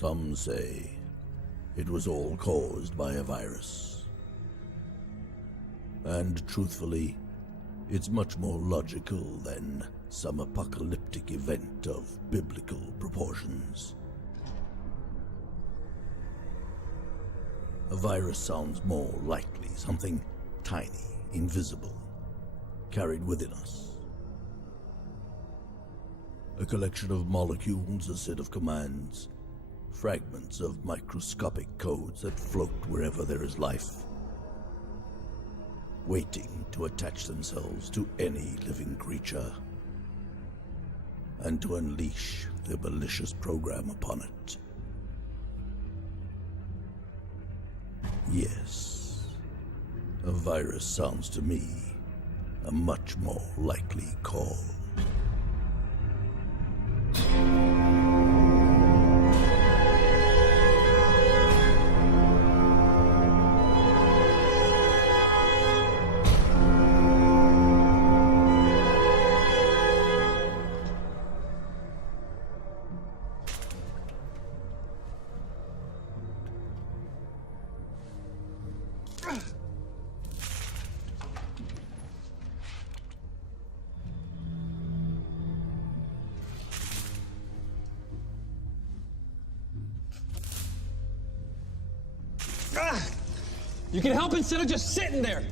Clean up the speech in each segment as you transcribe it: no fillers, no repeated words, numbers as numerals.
Some say it was all caused by a virus. And truthfully, it's much more logical than some apocalyptic event of biblical proportions. A virus sounds more likely something tiny, invisible, carried within us. A collection of molecules, a set of commands, fragments of microscopic codes that float wherever there is life, waiting to attach themselves to any living creature and to unleash their malicious program upon it. Yes, a virus sounds to me a much more likely call. You can help instead of just sitting there.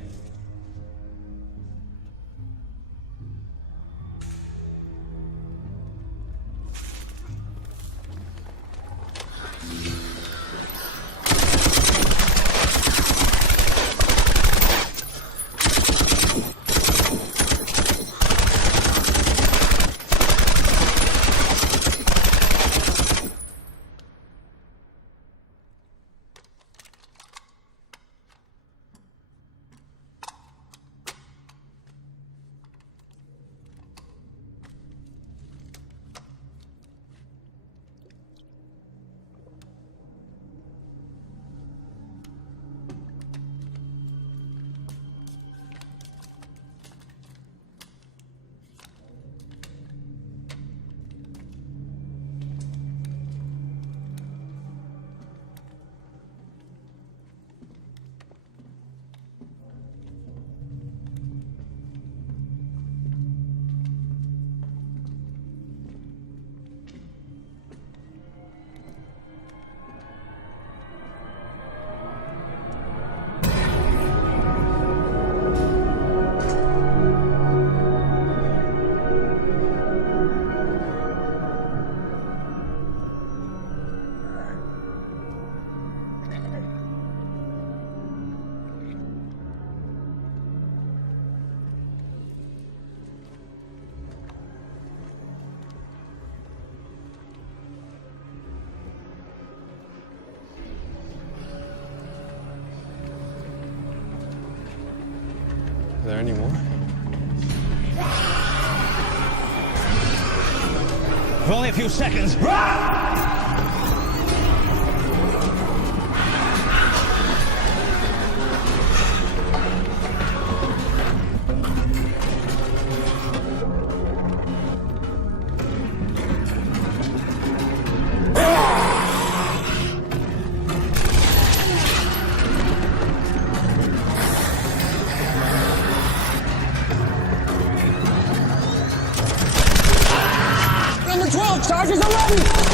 Are there any more? For only a few seconds. Number 12, charges 11!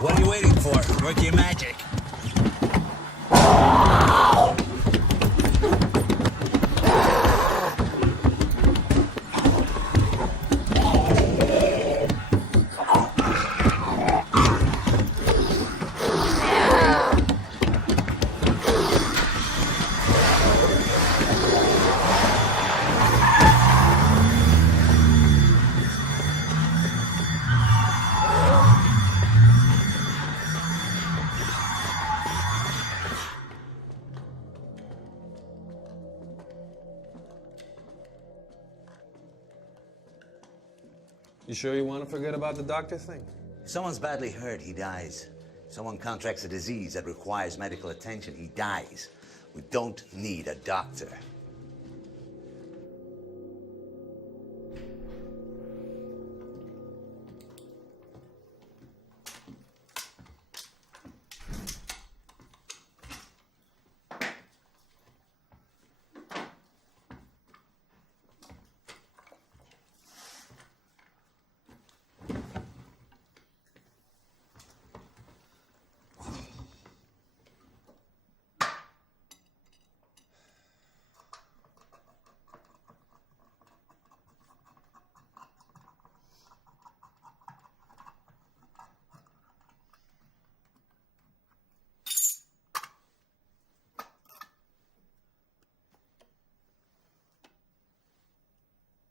What are you waiting for? Work your magic. You sure you want to forget about the doctor thing? If someone's badly hurt, he dies. If someone contracts a disease that requires medical attention, he dies. We don't need a doctor.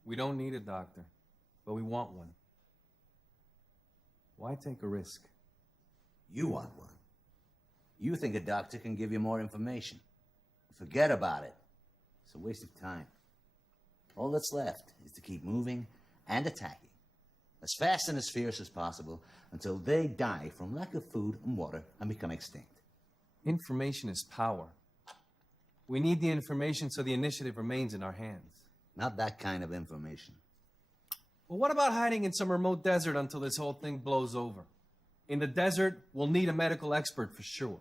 We don't need a doctor, but we want one. Why take a risk? You want one. You think a doctor can give you more information. Forget about it. It's a waste of time. All that's left is to keep moving and attacking, as fast and as fierce as possible, until they die from lack of food and water and become extinct. Information is power. We need the information so the initiative remains in our hands. Not that kind of information. Well, what about hiding in some remote desert until this whole thing blows over? In the desert, we'll need a medical expert for sure.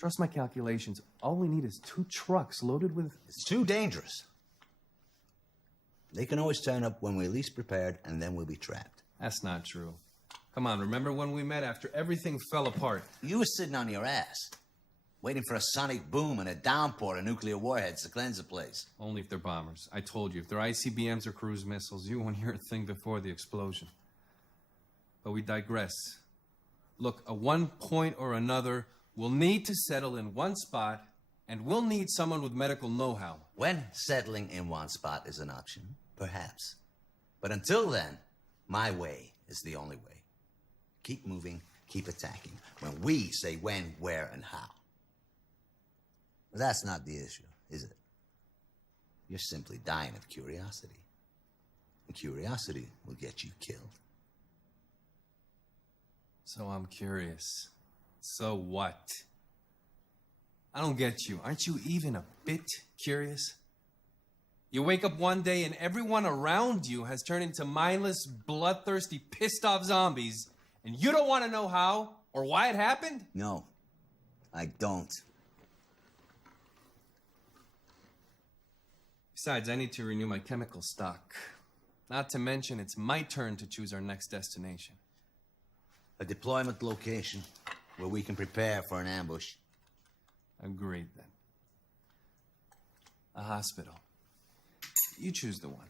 Trust my calculations. All we need is 2 trucks loaded with... It's too dangerous. They can always turn up when we're least prepared, and then we'll be trapped. That's not true. Come on, remember when we met after everything fell apart? You were sitting on your ass, waiting for a sonic boom and a downpour of nuclear warheads to cleanse the place. Only if they're bombers. I told you, if they're ICBMs or cruise missiles, you won't hear a thing before the explosion. But we digress. Look, at one point or another, we'll need to settle in one spot, and we'll need someone with medical know-how. When settling in one spot is an option, perhaps. But until then, my way is the only way. Keep moving, keep attacking, when we say when, where, and how. But that's not the issue, is it? You're simply dying of curiosity. And curiosity will get you killed. So I'm curious. So what? I don't get you. Aren't you even a bit curious? You wake up one day and everyone around you has turned into mindless, bloodthirsty, pissed-off zombies, and you don't want to know how or why it happened? No, I don't. Besides, I need to renew my chemical stock. Not to mention, it's my turn to choose our next destination. A deployment location where we can prepare for an ambush. Agreed, then. A hospital. You choose the one.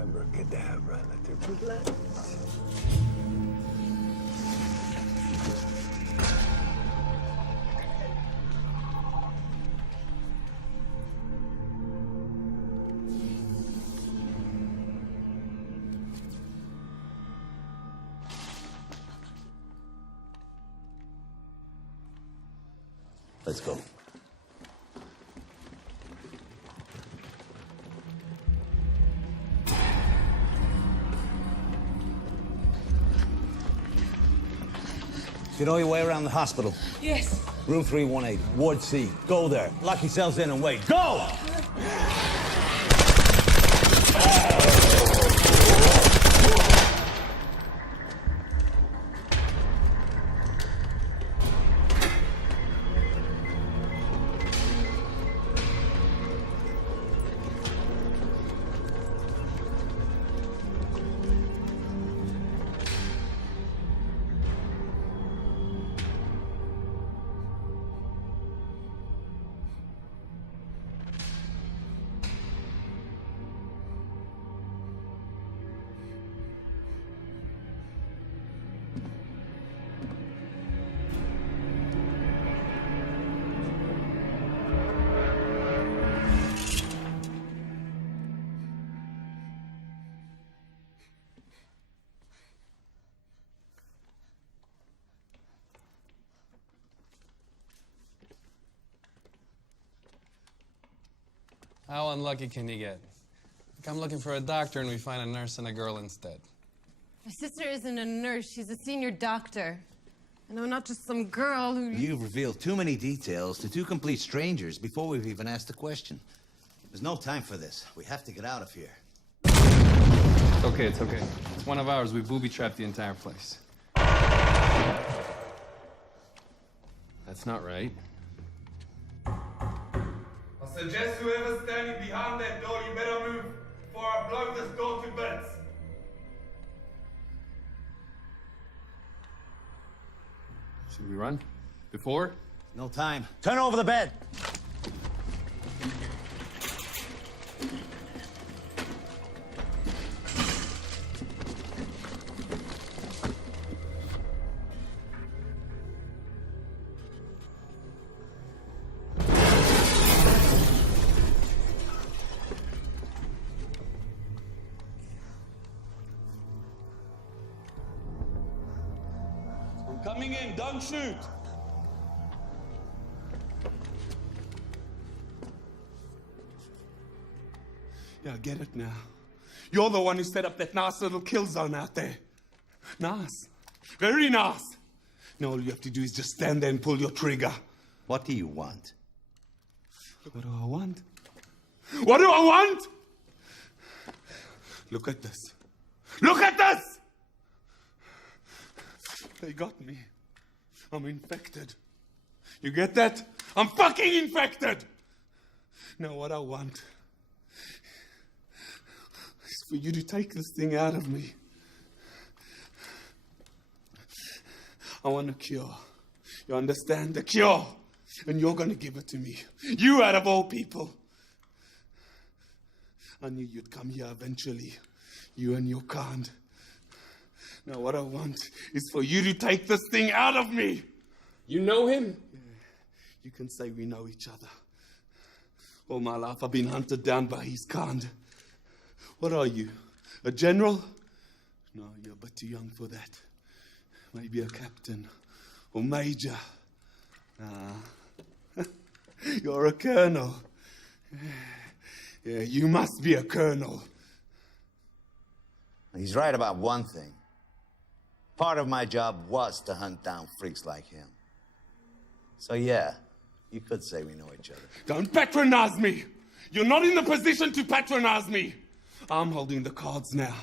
Abracadabra, let it relax. Let's go. You know your way around the hospital? Yes. Room 318, Ward C. Go there. Lock yourselves in and wait. Go! How unlucky can you get? Like I'm looking for a doctor and we find a nurse and a girl instead. My sister isn't a nurse. She's a senior doctor. And I'm not just some girl who... You've revealed too many details to two complete strangers before we've even asked a question. There's no time for this. We have to get out of here. It's okay, it's okay. It's one of ours. We booby-trapped the entire place. That's not right. I suggest whoever's standing behind that door, you better move before I blow this door to bits. Should we run? Before? No time. Turn over the bed. Coming in, don't shoot! Yeah, I get it now. You're the one who set up that nice little kill zone out there. Nice. Very nice. Now all you have to do is just stand there and pull your trigger. What do you want? What do I want? What do I want? Look at this. Look at this! They got me. I'm infected. You get that? I'm fucking infected! Now what I want is for you to take this thing out of me. I want a cure. You understand? A cure. And you're gonna give it to me. You out of all people. I knew you'd come here eventually. You and your kind. Now what I want is for you to take this thing out of me. You know him? Yeah. You can say we know each other. All my life I've been hunted down by his kind. What are you? A general? No, you're but too young for that. Maybe a captain or major. Nah. You're a colonel. Yeah, you must be a colonel. He's right about one thing. Part of my job was to hunt down freaks like him. So yeah, you could say we know each other. Don't patronize me! You're not in the position to patronize me! I'm holding the cards now.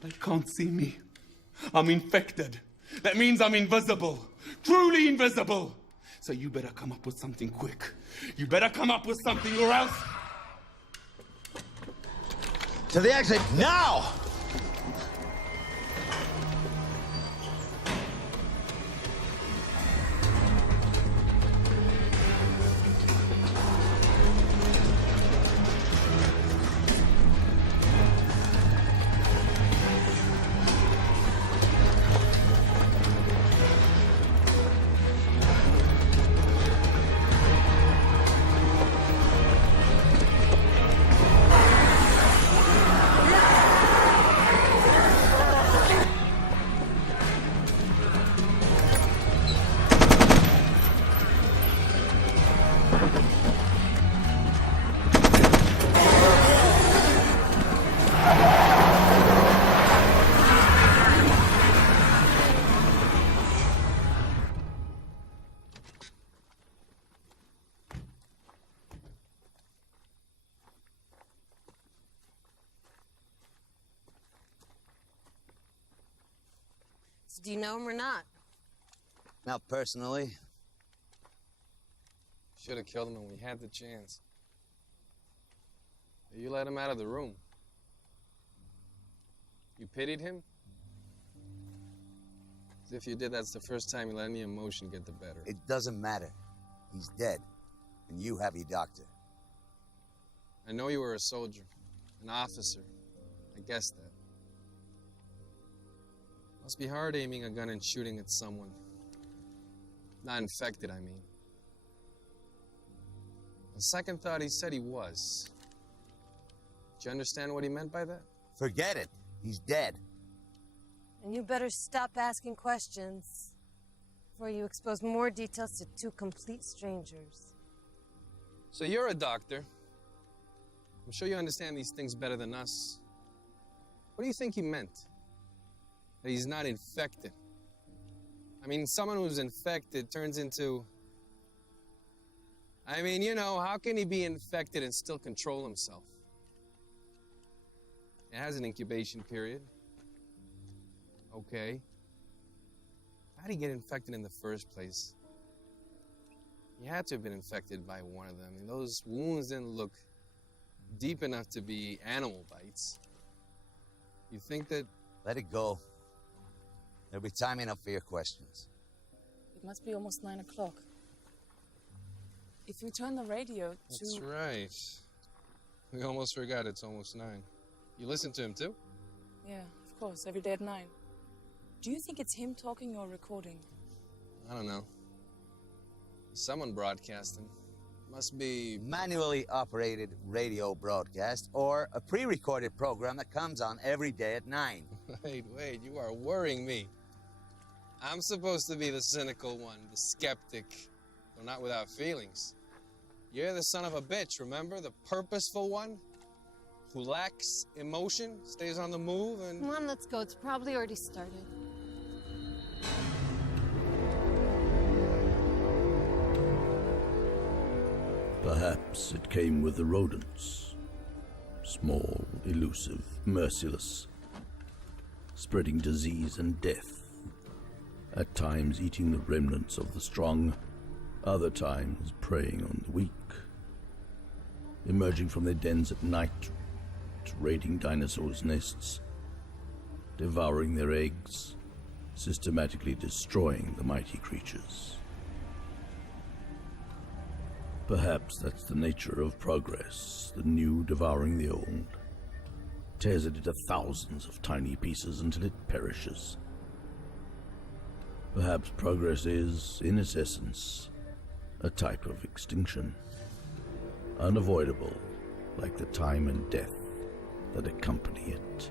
They can't see me. I'm infected. That means I'm invisible. Truly invisible. So you better come up with something quick. You better come up with something or else... To the exit, now! Do you know him or not? Not personally. Should have killed him when we had the chance. You let him out of the room. You pitied him? As if you did, that's the first time you let any emotion get the better. It doesn't matter. He's dead. And you have your doctor. I know you were a soldier, an officer. I guessed that. Must be hard aiming a gun and shooting at someone. Not infected, I mean. On second thought, he said he was. Did you understand what he meant by that? Forget it. He's dead. And you better stop asking questions before you expose more details to two complete strangers. So you're a doctor. I'm sure you understand these things better than us. What do you think he meant? That he's not infected? I mean, someone who's infected turns into... I mean, you know, how can he be infected and still control himself? It has an incubation period. Okay. How did he get infected in the first place? He had to have been infected by one of them. Those wounds didn't look deep enough to be animal bites. You think that... Let it go. There'll be time enough for your questions. It must be almost 9 o'clock. If you turn the radio to... That's right. We almost forgot it's almost 9. You listen to him too? Yeah, of course, every day at 9. Do you think it's him talking or recording? I don't know. Someone broadcasting. Must be... Manually operated radio broadcast or a pre-recorded program that comes on every day at 9. Wait, you are worrying me. I'm supposed to be the cynical one, the skeptic, though not without feelings. You're the son of a bitch, remember? The purposeful one? Who lacks emotion, stays on the move, and... Come on, let's go. It's probably already started. Perhaps it came with the rodents. Small, elusive, merciless, spreading disease and death, at times eating the remnants of the strong, other times preying on the weak, emerging from their dens at night, raiding dinosaurs' nests, devouring their eggs, systematically destroying the mighty creatures. Perhaps that's the nature of progress, the new devouring the old, tears it into thousands of tiny pieces until it perishes. Perhaps progress is, in its essence, a type of extinction, unavoidable, like the time and death that accompany it.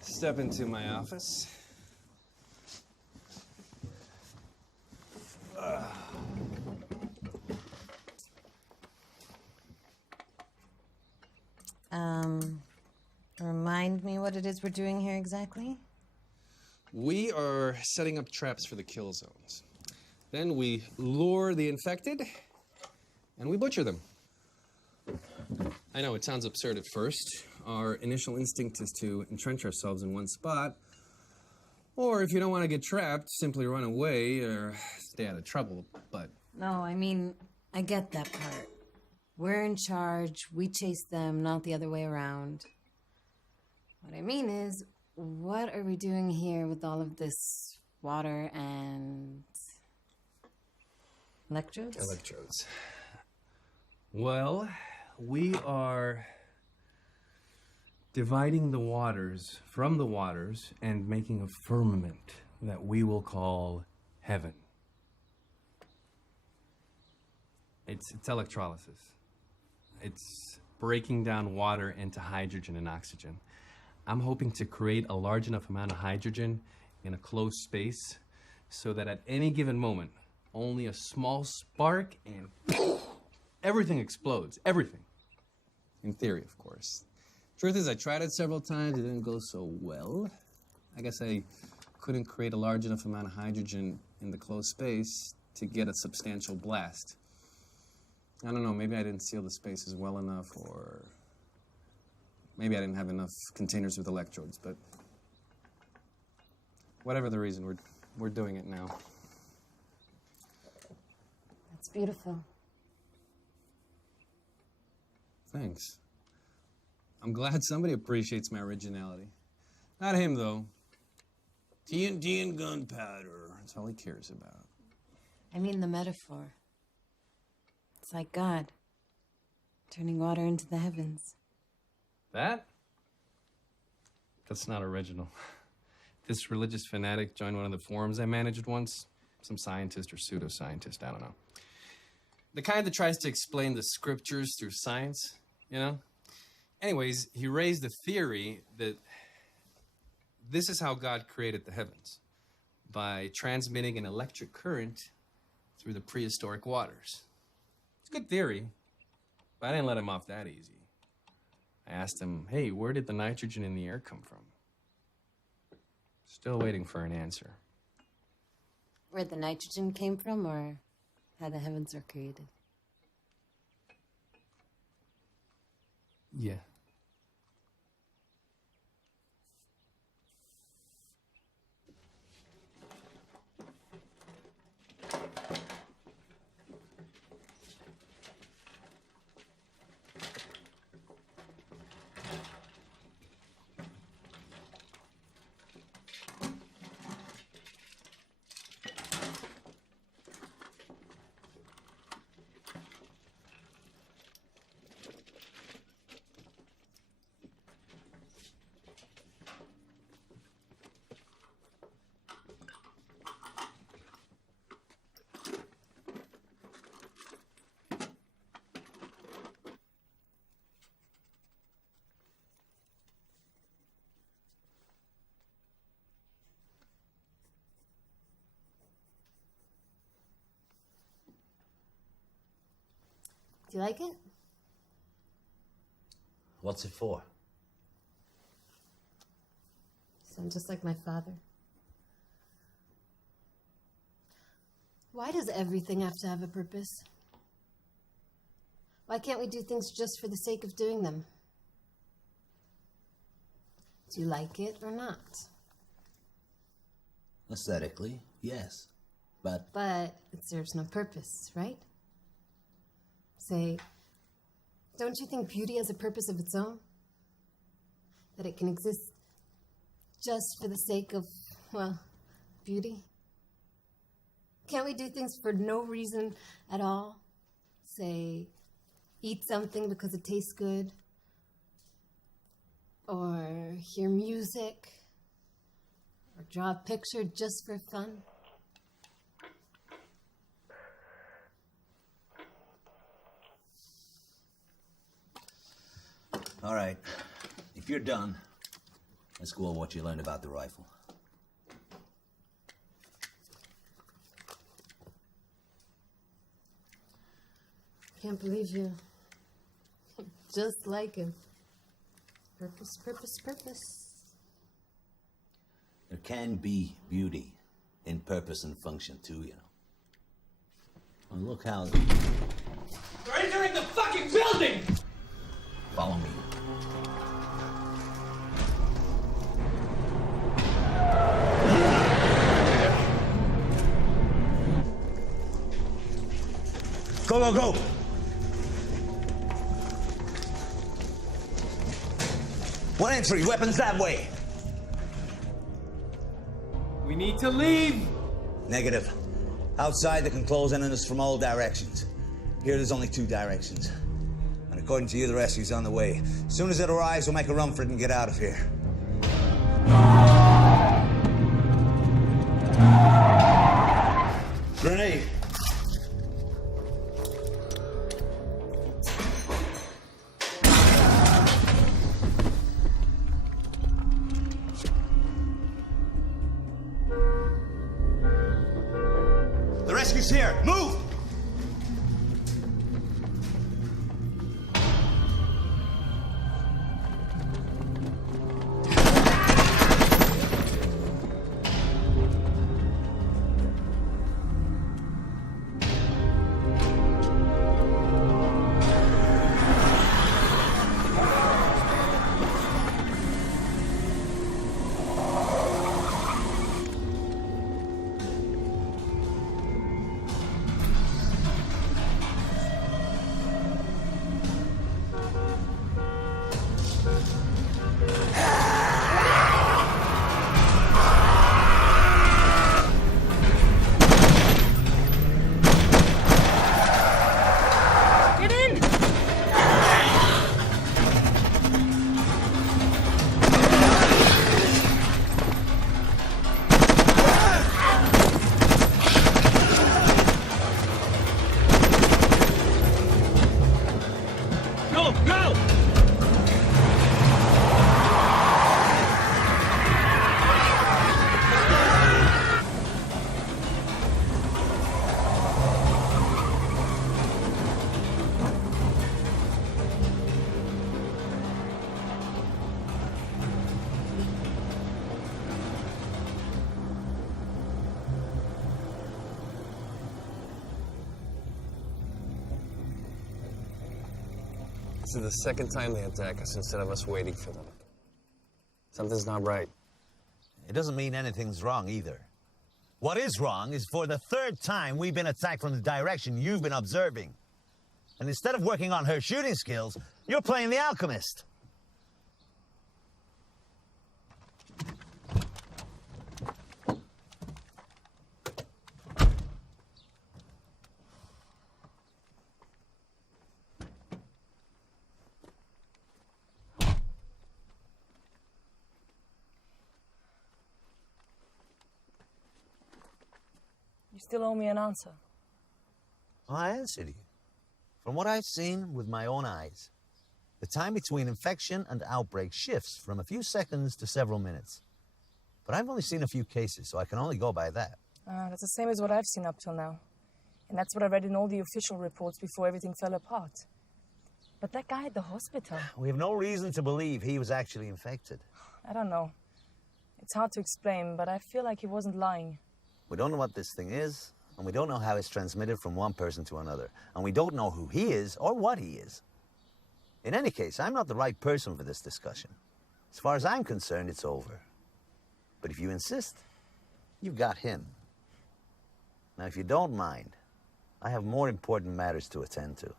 Step into my office. Remind me what it is we're doing here exactly? We are setting up traps for the kill zones. Then we lure the infected, and we butcher them. I know it sounds absurd at first. Our initial instinct is to entrench ourselves in one spot. Or if you don't want to get trapped, simply run away or stay out of trouble, but... No, I mean, I get that part. We're in charge, we chase them, not the other way around. What I mean is, what are we doing here with all of this water and... electrodes? Electrodes. Well, we are dividing the waters from the waters and making a firmament that we will call heaven. It's electrolysis. It's breaking down water into hydrogen and oxygen. I'm hoping to create a large enough amount of hydrogen in a closed space so that at any given moment, only a small spark and everything explodes. Everything. In theory, of course. Truth is, I tried it several times. It didn't go so well. I guess I couldn't create a large enough amount of hydrogen in the closed space to get a substantial blast. I don't know, maybe I didn't seal the spaces well enough, or maybe I didn't have enough containers with electrodes, but whatever the reason, we're doing it now. That's beautiful. Thanks. I'm glad somebody appreciates my originality. Not him, though. TNT and gunpowder. That's all he cares about. I mean the metaphor. It's like God, turning water into the heavens. That? That's not original. This religious fanatic joined one of the forums I managed once. Some scientist or pseudoscientist, I don't know. The kind that tries to explain the scriptures through science, you know? Anyways, he raised the theory that this is how God created the heavens, by transmitting an electric current through the prehistoric waters. It's a good theory, but I didn't let him off that easy. I asked him, hey, where did the nitrogen in the air come from? Still waiting for an answer. Where the nitrogen came from, or how the heavens are created? Yeah. Do you like it? What's it for? Sound just like my father. Why does everything have to have a purpose? Why can't we do things just for the sake of doing them? Do you like it or not? Aesthetically, yes. But it serves no purpose, right? Say, don't you think beauty has a purpose of its own? That it can exist just for the sake of, well, beauty? Can't we do things for no reason at all? Say, eat something because it tastes good? Or hear music? Or draw a picture just for fun? all right, if you're done, let's go over what you learned about the rifle. Can't believe you. Just like him. Purpose, purpose, purpose. There can be beauty in purpose and function too, you know. Well, look how... They're entering the fucking building! Follow me. Go, go, go! One entry, weapons that way. We need to leave! Negative. Outside, they can close in on us from all directions. Here, there's only 2 directions. And according to you, the rescue's on the way. As soon as it arrives, we'll make a run for it and get out of here. Grenade. Target's here. Move! This is the second time they attack us instead of us waiting for them. Something's not right. It doesn't mean anything's wrong either. What is wrong is for the third time we've been attacked from the direction you've been observing. And instead of working on her shooting skills, you're playing the alchemist. You still owe me an answer. Well, I answered you. From what I've seen with my own eyes, the time between infection and outbreak shifts from a few seconds to several minutes. But I've only seen a few cases, so I can only go by that. That's the same as what I've seen up till now. And that's what I read in all the official reports before everything fell apart. But that guy at the hospital... We have no reason to believe he was actually infected. I don't know. It's hard to explain, but I feel like he wasn't lying. We don't know what this thing is, and we don't know how it's transmitted from one person to another. And we don't know who he is or what he is. In any case, I'm not the right person for this discussion. As far as I'm concerned, it's over. But if you insist, you've got him. Now, if you don't mind, I have more important matters to attend to.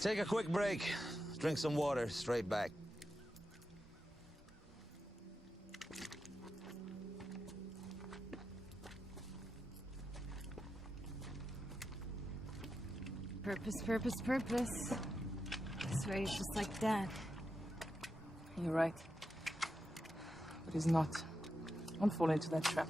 Take a quick break. Drink some water. Straight back. Purpose, purpose, purpose. This way is just like Dad. You're right. But he's not. Don't fall into that trap.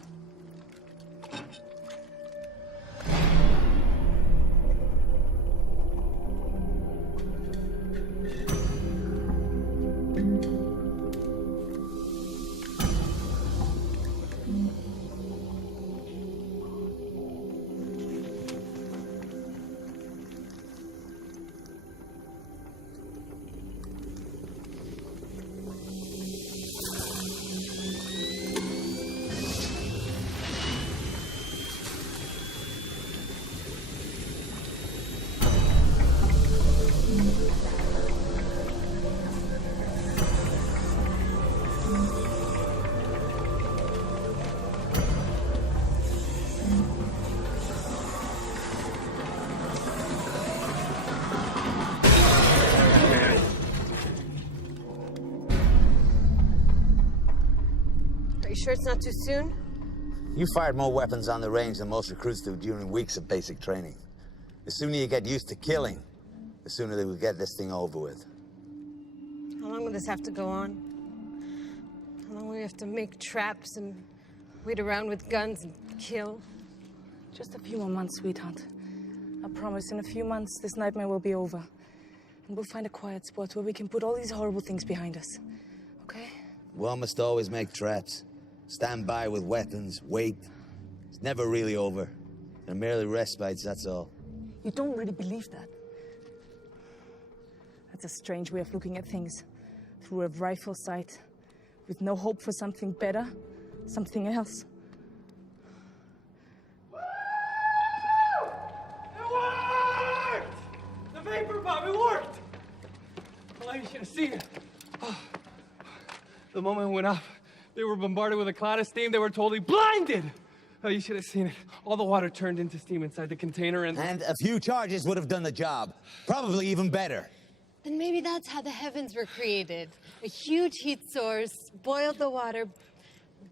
Are you sure it's not too soon? You fired more weapons on the range than most recruits do during weeks of basic training. The sooner you get used to killing, the sooner they will get this thing over with. How long will this have to go on? How long will we have to make traps and wait around with guns and kill? Just a few more months, sweetheart. I promise, in a few months, this nightmare will be over. And we'll find a quiet spot where we can put all these horrible things behind us. Okay? One must always make traps. Stand by with weapons, wait. It's never really over. They're merely respites, that's all. You don't really believe that. That's a strange way of looking at things. Through a rifle sight, with no hope for something better, something else. It worked! The vapor bomb, it worked! Well, you should have seen it. Oh. The moment it went up, they were bombarded with a cloud of steam. They were totally blinded. Oh, you should have seen it. All the water turned into steam inside the container and a few charges would have done the job. Probably even better. Then maybe that's how the heavens were created. A huge heat source, boiled the water,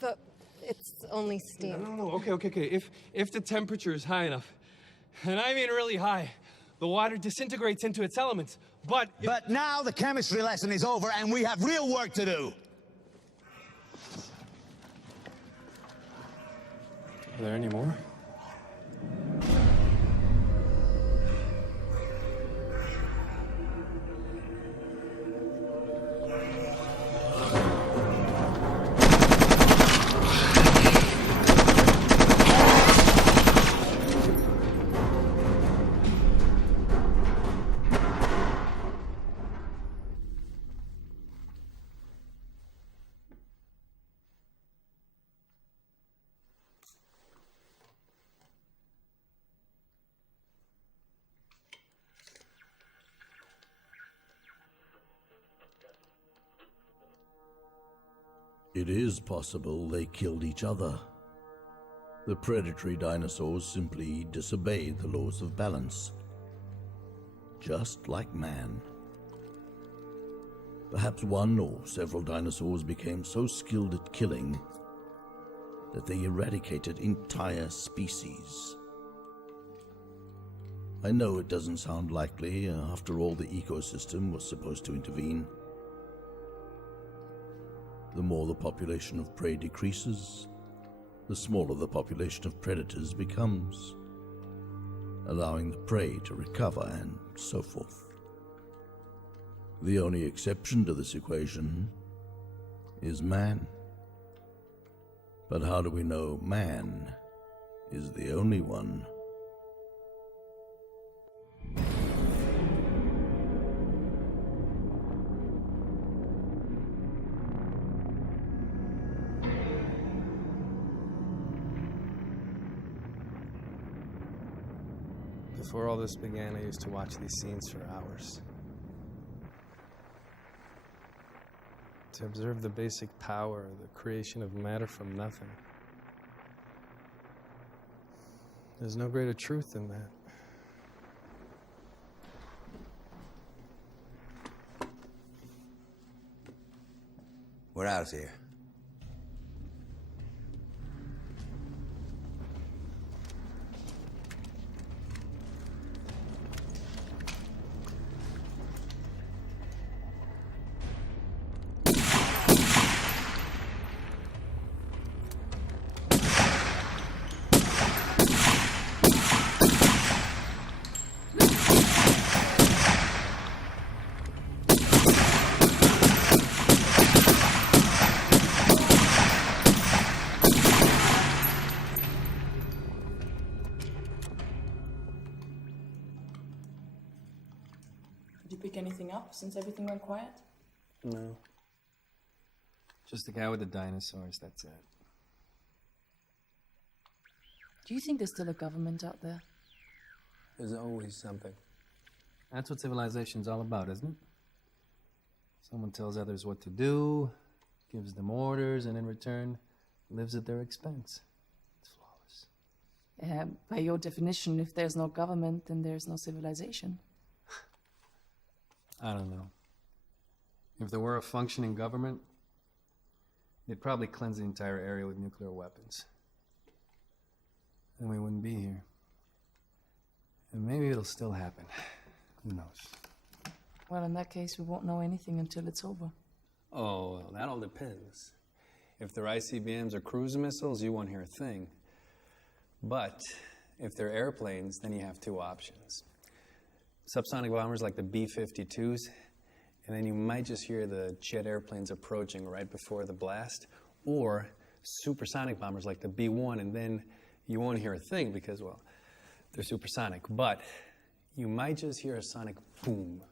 but it's only steam. No. Okay. If the temperature is high enough, and I mean really high, the water disintegrates into its elements, but... But now the chemistry lesson is over and we have real work to do. Are there any more? It is possible they killed each other. The predatory dinosaurs simply disobeyed the laws of balance. Just like man. Perhaps one or several dinosaurs became so skilled at killing that they eradicated entire species. I know it doesn't sound likely. After all, the ecosystem was supposed to intervene. The more the population of prey decreases, the smaller the population of predators becomes, allowing the prey to recover and so forth. The only exception to this equation is man. But how do we know man is the only one? Before all this began, I used to watch these scenes for hours. To observe the basic power, the creation of matter from nothing. There's no greater truth than that. We're out of here. Did you pick anything up since everything went quiet? No. Just the guy with the dinosaurs, that's it. Do you think there's still a government out there? There's always something. That's what civilization's all about, isn't it? Someone tells others what to do, gives them orders, and in return, lives at their expense. It's flawless. Yeah, by your definition, if there's no government, then there's no civilization. I don't know. If there were a functioning government, They'd probably cleanse the entire area with nuclear weapons. Then we wouldn't be here. And maybe it'll still happen. Who knows? Well, in that case, we won't know anything until it's over. Oh, well, that all depends. If they're ICBMs or cruise missiles, you won't hear a thing. But if they're airplanes, then you have two options. Subsonic bombers like the B-52s, and then you might just hear the jet airplanes approaching right before the blast, or supersonic bombers like the B-1, and then you won't hear a thing because, well, they're supersonic. But you might just hear a sonic boom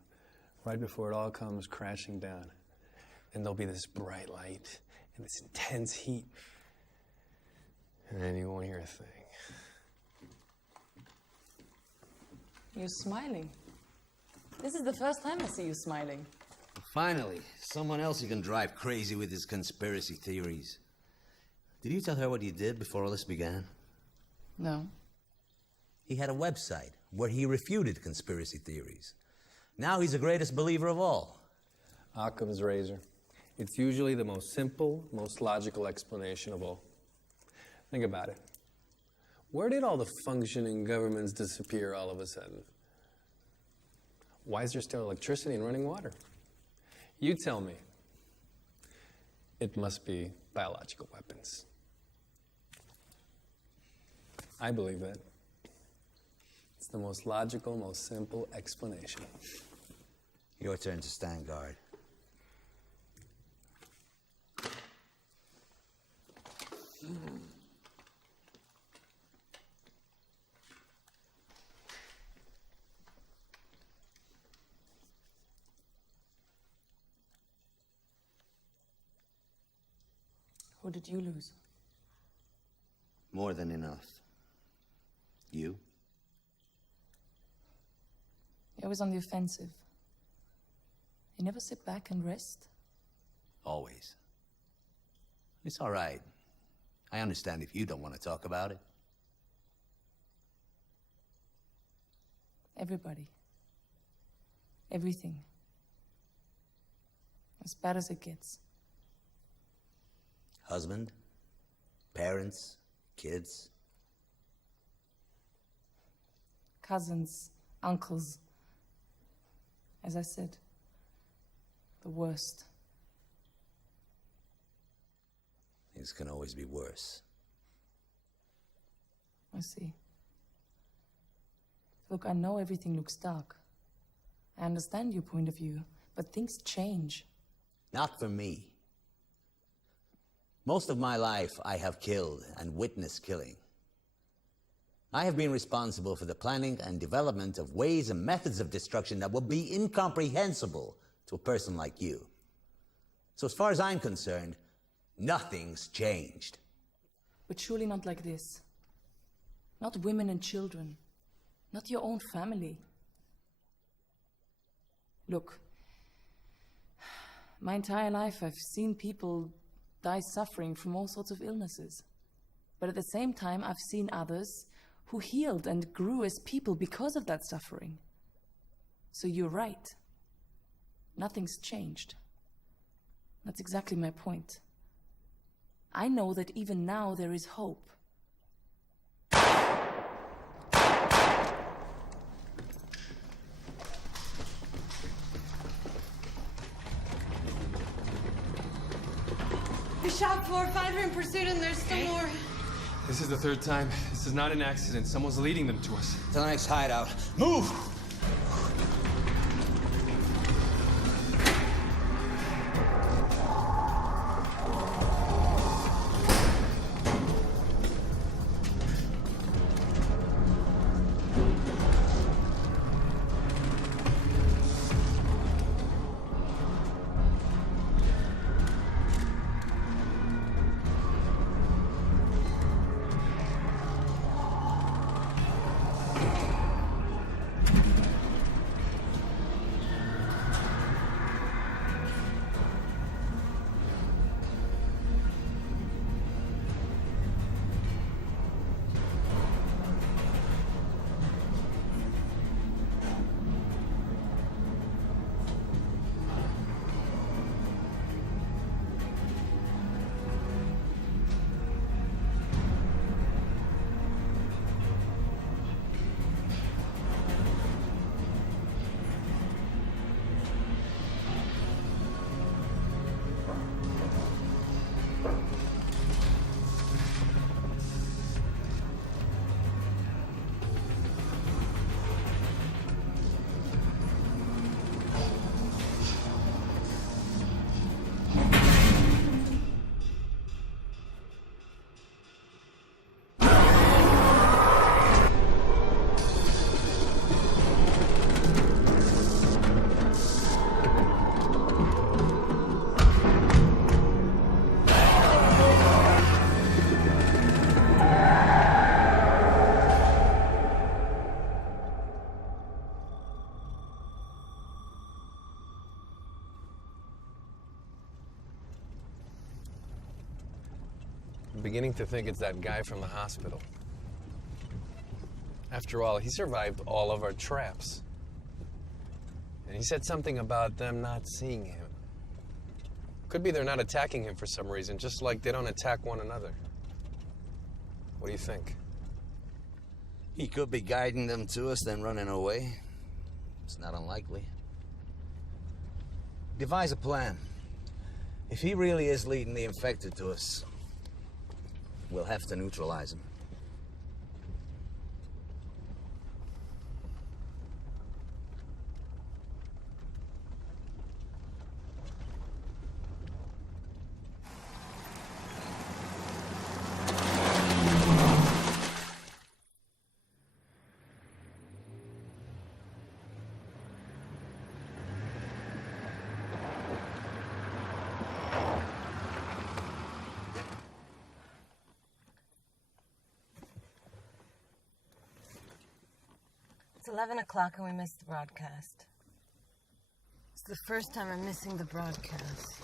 right before it all comes crashing down. And there'll be this bright light and this intense heat, and then you won't hear a thing. You're smiling. This is the first time I see you smiling. Finally, someone else who can drive crazy with his conspiracy theories. Did you tell her what he did before all this began? No. He had a website where he refuted conspiracy theories. Now he's the greatest believer of all. Occam's razor. It's usually the most simple, most logical explanation of all. Think about it. Where did all the functioning governments disappear all of a sudden? Why is there still electricity and running water? You tell me. It must be biological weapons. I believe that. It's the most logical, most simple explanation. Your turn to stand guard. Who did you lose? More than enough. You? You're always on the offensive. You never sit back and rest. Always. It's all right. I understand if you don't want to talk about it. Everybody. Everything. As bad as it gets. Husband? Parents? Kids? Cousins, uncles. As I said, the worst. Things can always be worse. I see. Look, I know everything looks dark. I understand your point of view, but things change. Not for me. Most of my life, I have killed and witnessed killing. I have been responsible for the planning and development of ways and methods of destruction that would be incomprehensible to a person like you. So as far as I'm concerned, nothing's changed. But surely not like this. Not women and children. Not your own family. Look, my entire life I've seen people die suffering from all sorts of illnesses. But at the same time, I've seen others who healed and grew as people because of that suffering. So you're right. Nothing's changed. That's exactly my point. I know that even now there is hope. We shot 4 or 5 are in pursuit and there's still more. This is the third time. This is not an accident. Someone's leading them to us. To the next hideout. Move! beginning to think it's that guy from the hospital. After all, he survived all of our traps. And he said something about them not seeing him. Could be they're not attacking him for some reason, just like they don't attack one another. What do you think? He could be guiding them to us, then running away. It's not unlikely. Devise a plan. If he really is leading the infected to us, we'll have to neutralize him. It's 11 o'clock and we missed the broadcast. It's the first time I'm missing the broadcast.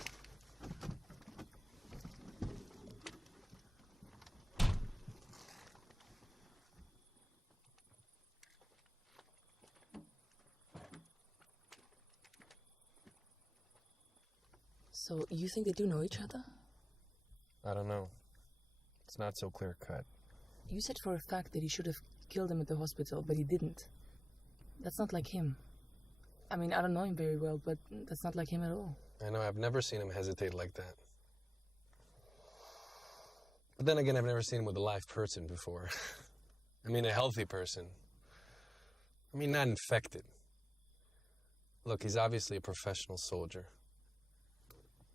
So, you think they do know each other? I don't know. It's not so clear-cut. You said for a fact that he should have killed him at the hospital, but he didn't. That's not like him. I mean, I don't know him very well, but that's not like him at all. I know, I've never seen him hesitate like that. But then again, I've never seen him with a live person before. I mean, a healthy person. I mean, not infected. Look, he's obviously a professional soldier.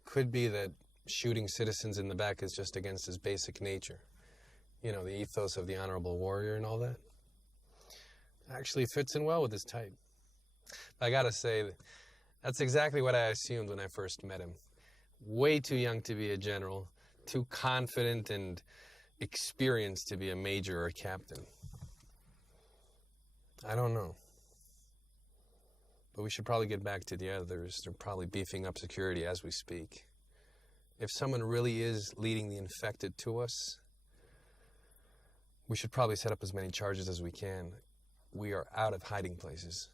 Could be that shooting citizens in the back is just against his basic nature. You know, the ethos of the honorable warrior and all that. Actually fits in well with his type. I gotta say, that's exactly what I assumed when I first met him. Way too young to be a general, too confident and experienced to be a major or a captain. I don't know. But we should probably get back to the others. They're probably beefing up security as we speak. If someone really is leading the infected to us, we should probably set up as many charges as we can. We are out of hiding places.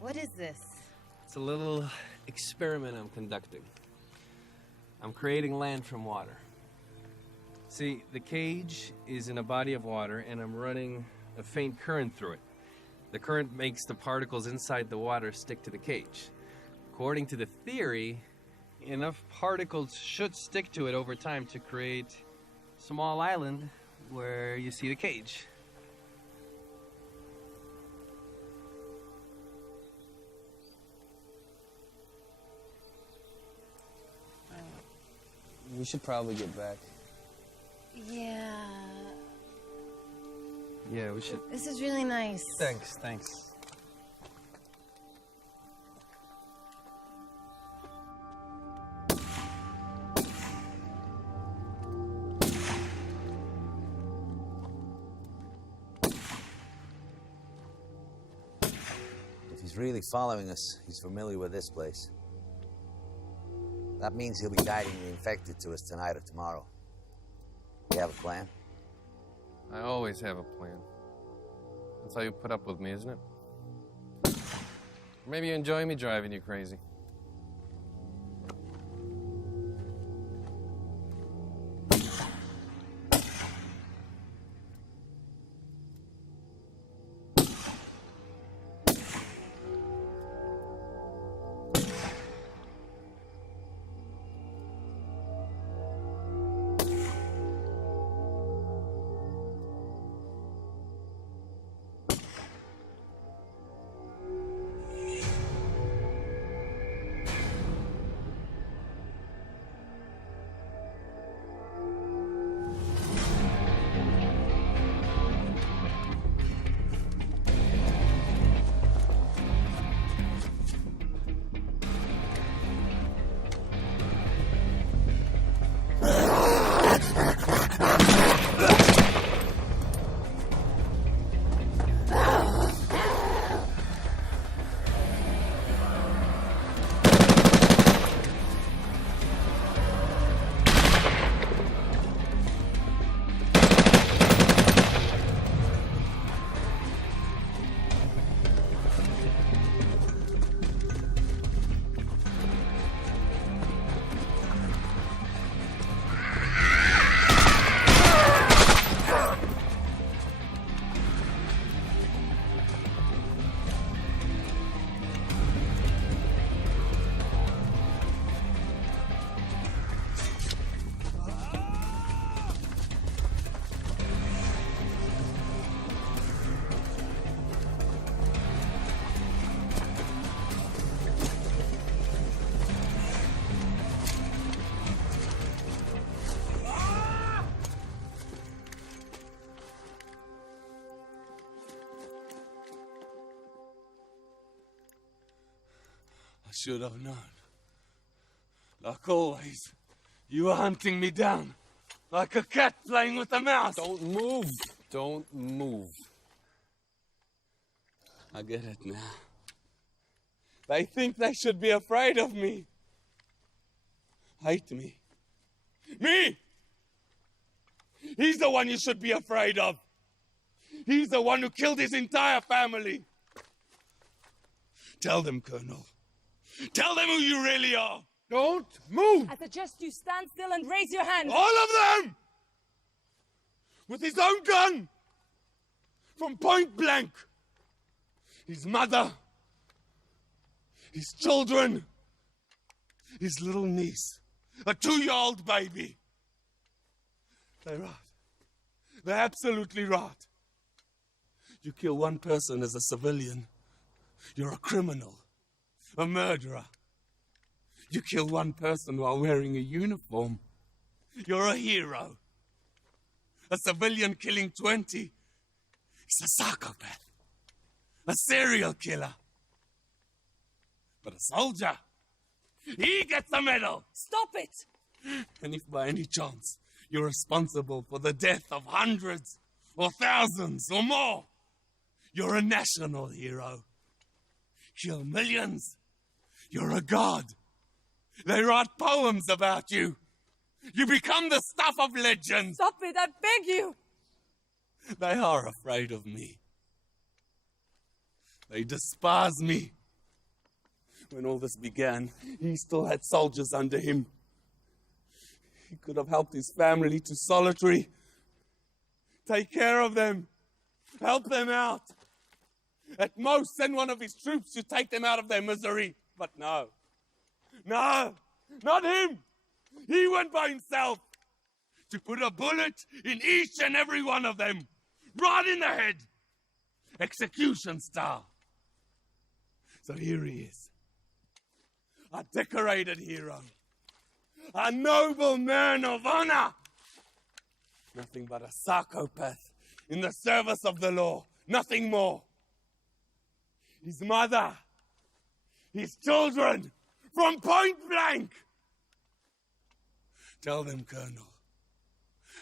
What is this? It's a little experiment I'm conducting. I'm creating land from water. See, the cage is in a body of water, and I'm running a faint current through it. The current makes the particles inside the water stick to the cage. According to the theory, enough particles should stick to it over time to create a small island where you see the cage. We should probably get back. Yeah. Yeah, we should. This is really nice. Thanks. If he's really following us, he's familiar with this place. That means he'll be guiding the infected to us tonight or tomorrow. You have a plan? I always have a plan. That's how you put up with me, isn't it? Or maybe you enjoy me driving you crazy. should have known. Like always, you were hunting me down. Like a cat playing with a mouse. Don't move. Don't move. I get it now. They think they should be afraid of me. Hate me. Me! He's the one you should be afraid of. He's the one who killed his entire family. Tell them, Colonel. Tell them who you really are. Don't move! I suggest you stand still and raise your hand. All of them! With his own gun! From point blank! His mother, his children, his little niece, a 2-year-old baby. They're right. They're absolutely right. You kill one person as a civilian, you're a criminal, a murderer. You kill one person while wearing a uniform, you're a hero. A civilian killing 20 is a psychopath. A serial killer. But a soldier, he gets a medal. Stop it! And if by any chance you're responsible for the death of hundreds or thousands or more, you're a national hero. Kill millions, you're a god. They write poems about you. You become the stuff of legends. Stop it, I beg you! They are afraid of me. They despise me. When all this began, he still had soldiers under him. He could have helped his family to solitary. Take care of them. Help them out. At most, send one of his troops to take them out of their misery. But no. No, not him. He went by himself to put a bullet in each and every one of them. Right in the head. Execution style. So here he is. A decorated hero. A noble man of honor. Nothing but a psychopath in the service of the law. Nothing more. His mother. His children. From point blank. Tell them, Colonel.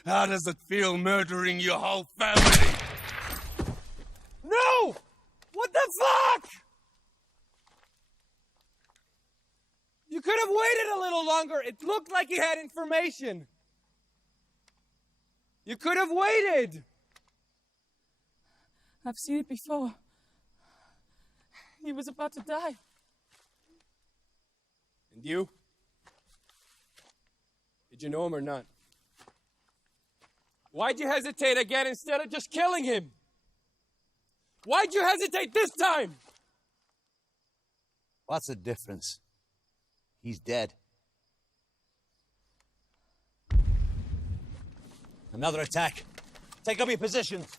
How does it feel murdering your whole family? No! What the fuck? You could have waited a little longer. It looked like he had information. You could have waited. I've seen it before. He was about to die. And you? Did you know him or not? Why'd you hesitate again instead of just killing him? Why'd you hesitate this time? What's the difference? He's dead. Another attack. Take up your positions.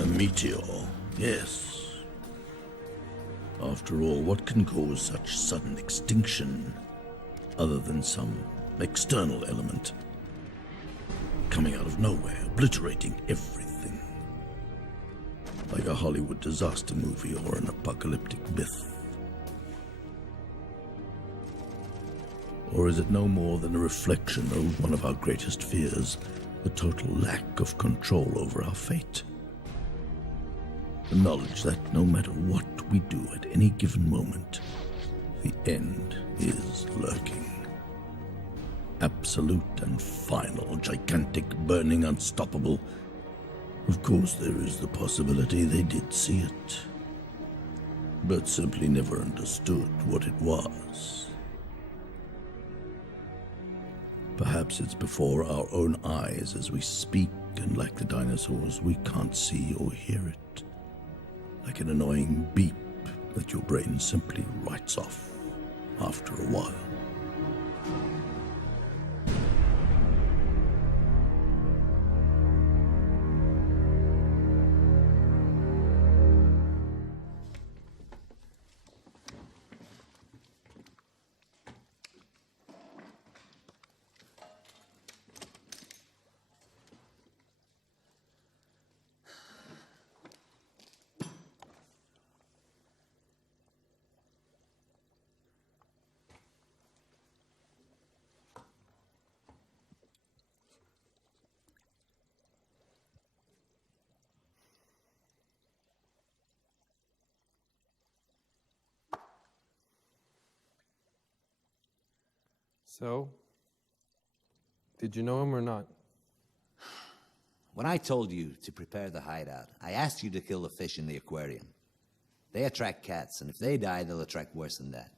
A meteor, yes. After all, what can cause such sudden extinction other than some external element coming out of nowhere, obliterating everything? Like a Hollywood disaster movie or an apocalyptic myth. Or is it no more than a reflection of one of our greatest fears, the total lack of control over our fate? The knowledge that no matter what we do at any given moment, the end is lurking. Absolute and final, gigantic, burning, unstoppable. Of course, there is the possibility they did see it, but simply never understood what it was. Perhaps it's before our own eyes as we speak, and like the dinosaurs, we can't see or hear it. Like an annoying beep that your brain simply writes off after a while. So, did you know him or not? When I told you to prepare the hideout, I asked you to kill the fish in the aquarium. They attract cats, and if they die, they'll attract worse than that.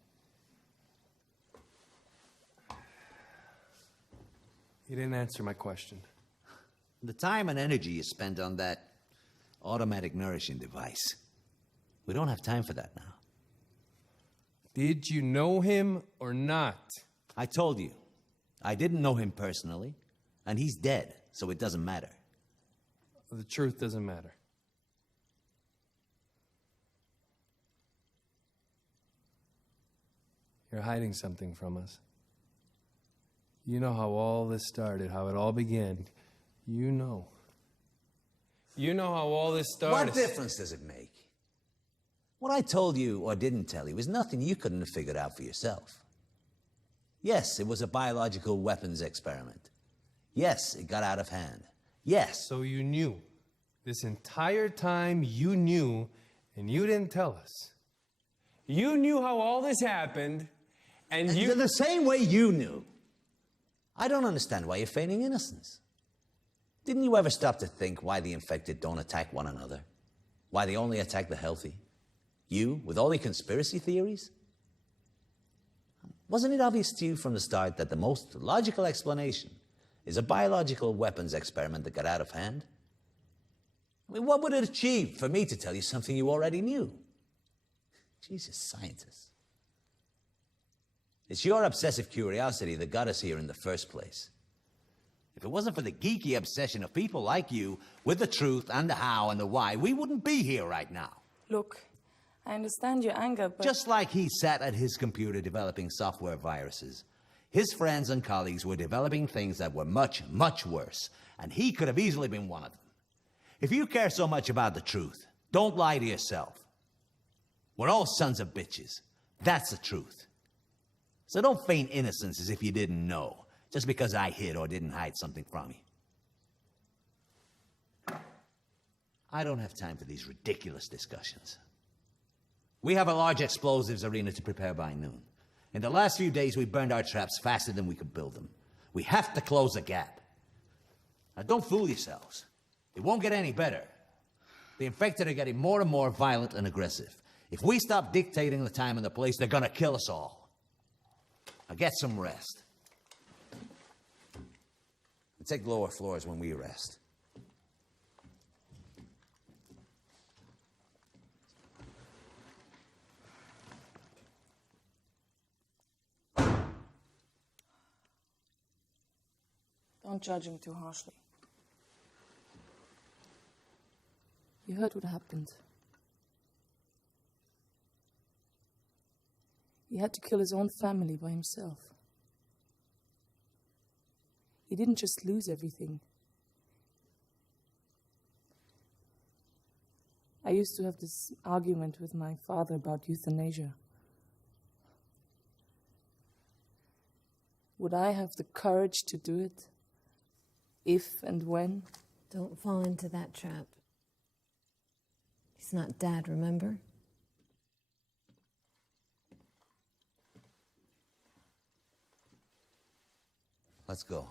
You didn't answer my question. The time and energy you spent on that automatic nourishing device. We don't have time for that now. Did you know him or not? I told you. I didn't know him personally, and he's dead, so it doesn't matter. The truth doesn't matter. You're hiding something from us. You know how all this started, how it all began. You know. You know how all this started. What difference does it make? What I told you or didn't tell you is nothing you couldn't have figured out for yourself. Yes, it was a biological weapons experiment. Yes, it got out of hand. Yes. So you knew. This entire time you knew, and you didn't tell us. You knew how all this happened, and you... The same way you knew. I don't understand why you're feigning innocence. Didn't you ever stop to think why the infected don't attack one another? Why they only attack the healthy? You, with all your conspiracy theories? Wasn't it obvious to you from the start that the most logical explanation is a biological weapons experiment that got out of hand? I mean, what would it achieve for me to tell you something you already knew? Jesus, scientists. It's your obsessive curiosity that got us here in the first place. If it wasn't for the geeky obsession of people like you with the truth and the how and the why, we wouldn't be here right now. Look, I understand your anger, but... Just like he sat at his computer developing software viruses, his friends and colleagues were developing things that were much, much worse, and he could have easily been one of them. If you care so much about the truth, don't lie to yourself. We're all sons of bitches. That's the truth. So don't feign innocence as if you didn't know. just because I hid or didn't hide something from you. I don't have time for these ridiculous discussions. We have a large explosives arena to prepare by noon. In the last few days, we burned our traps faster than we could build them. We have to close the gap. Now, don't fool yourselves. It won't get any better. The infected are getting more and more violent and aggressive. If we stop dictating the time and the place, they're gonna kill us all. Now get some rest. And take lower floors when we rest. Don't judge him too harshly. You heard what happened. He had to kill his own family by himself. He didn't just lose everything. I used to have this argument with my father about euthanasia. Would I have the courage to do it? If and when? Don't fall into that trap. He's not Dad, remember? Let's go.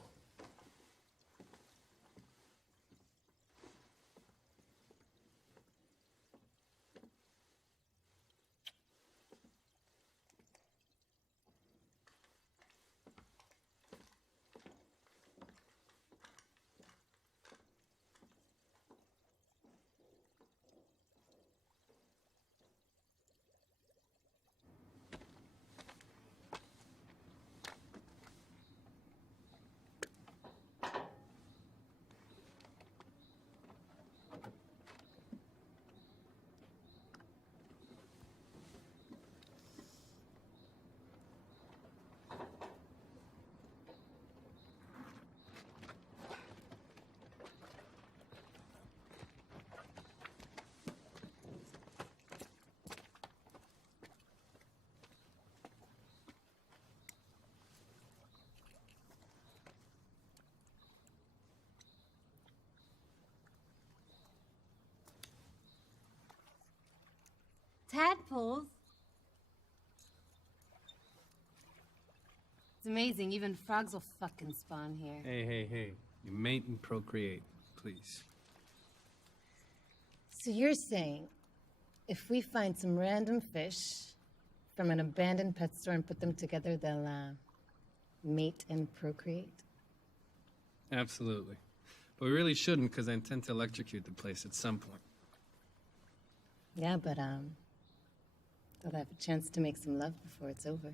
Tadpoles? It's amazing, even frogs will fucking spawn here. Hey. You mate and procreate, please. So you're saying, if we find some random fish from an abandoned pet store and put them together, they'll, mate and procreate? Absolutely. But we really shouldn't, because I intend to electrocute the place at some point. Yeah, but, they'll have a chance to make some love before it's over.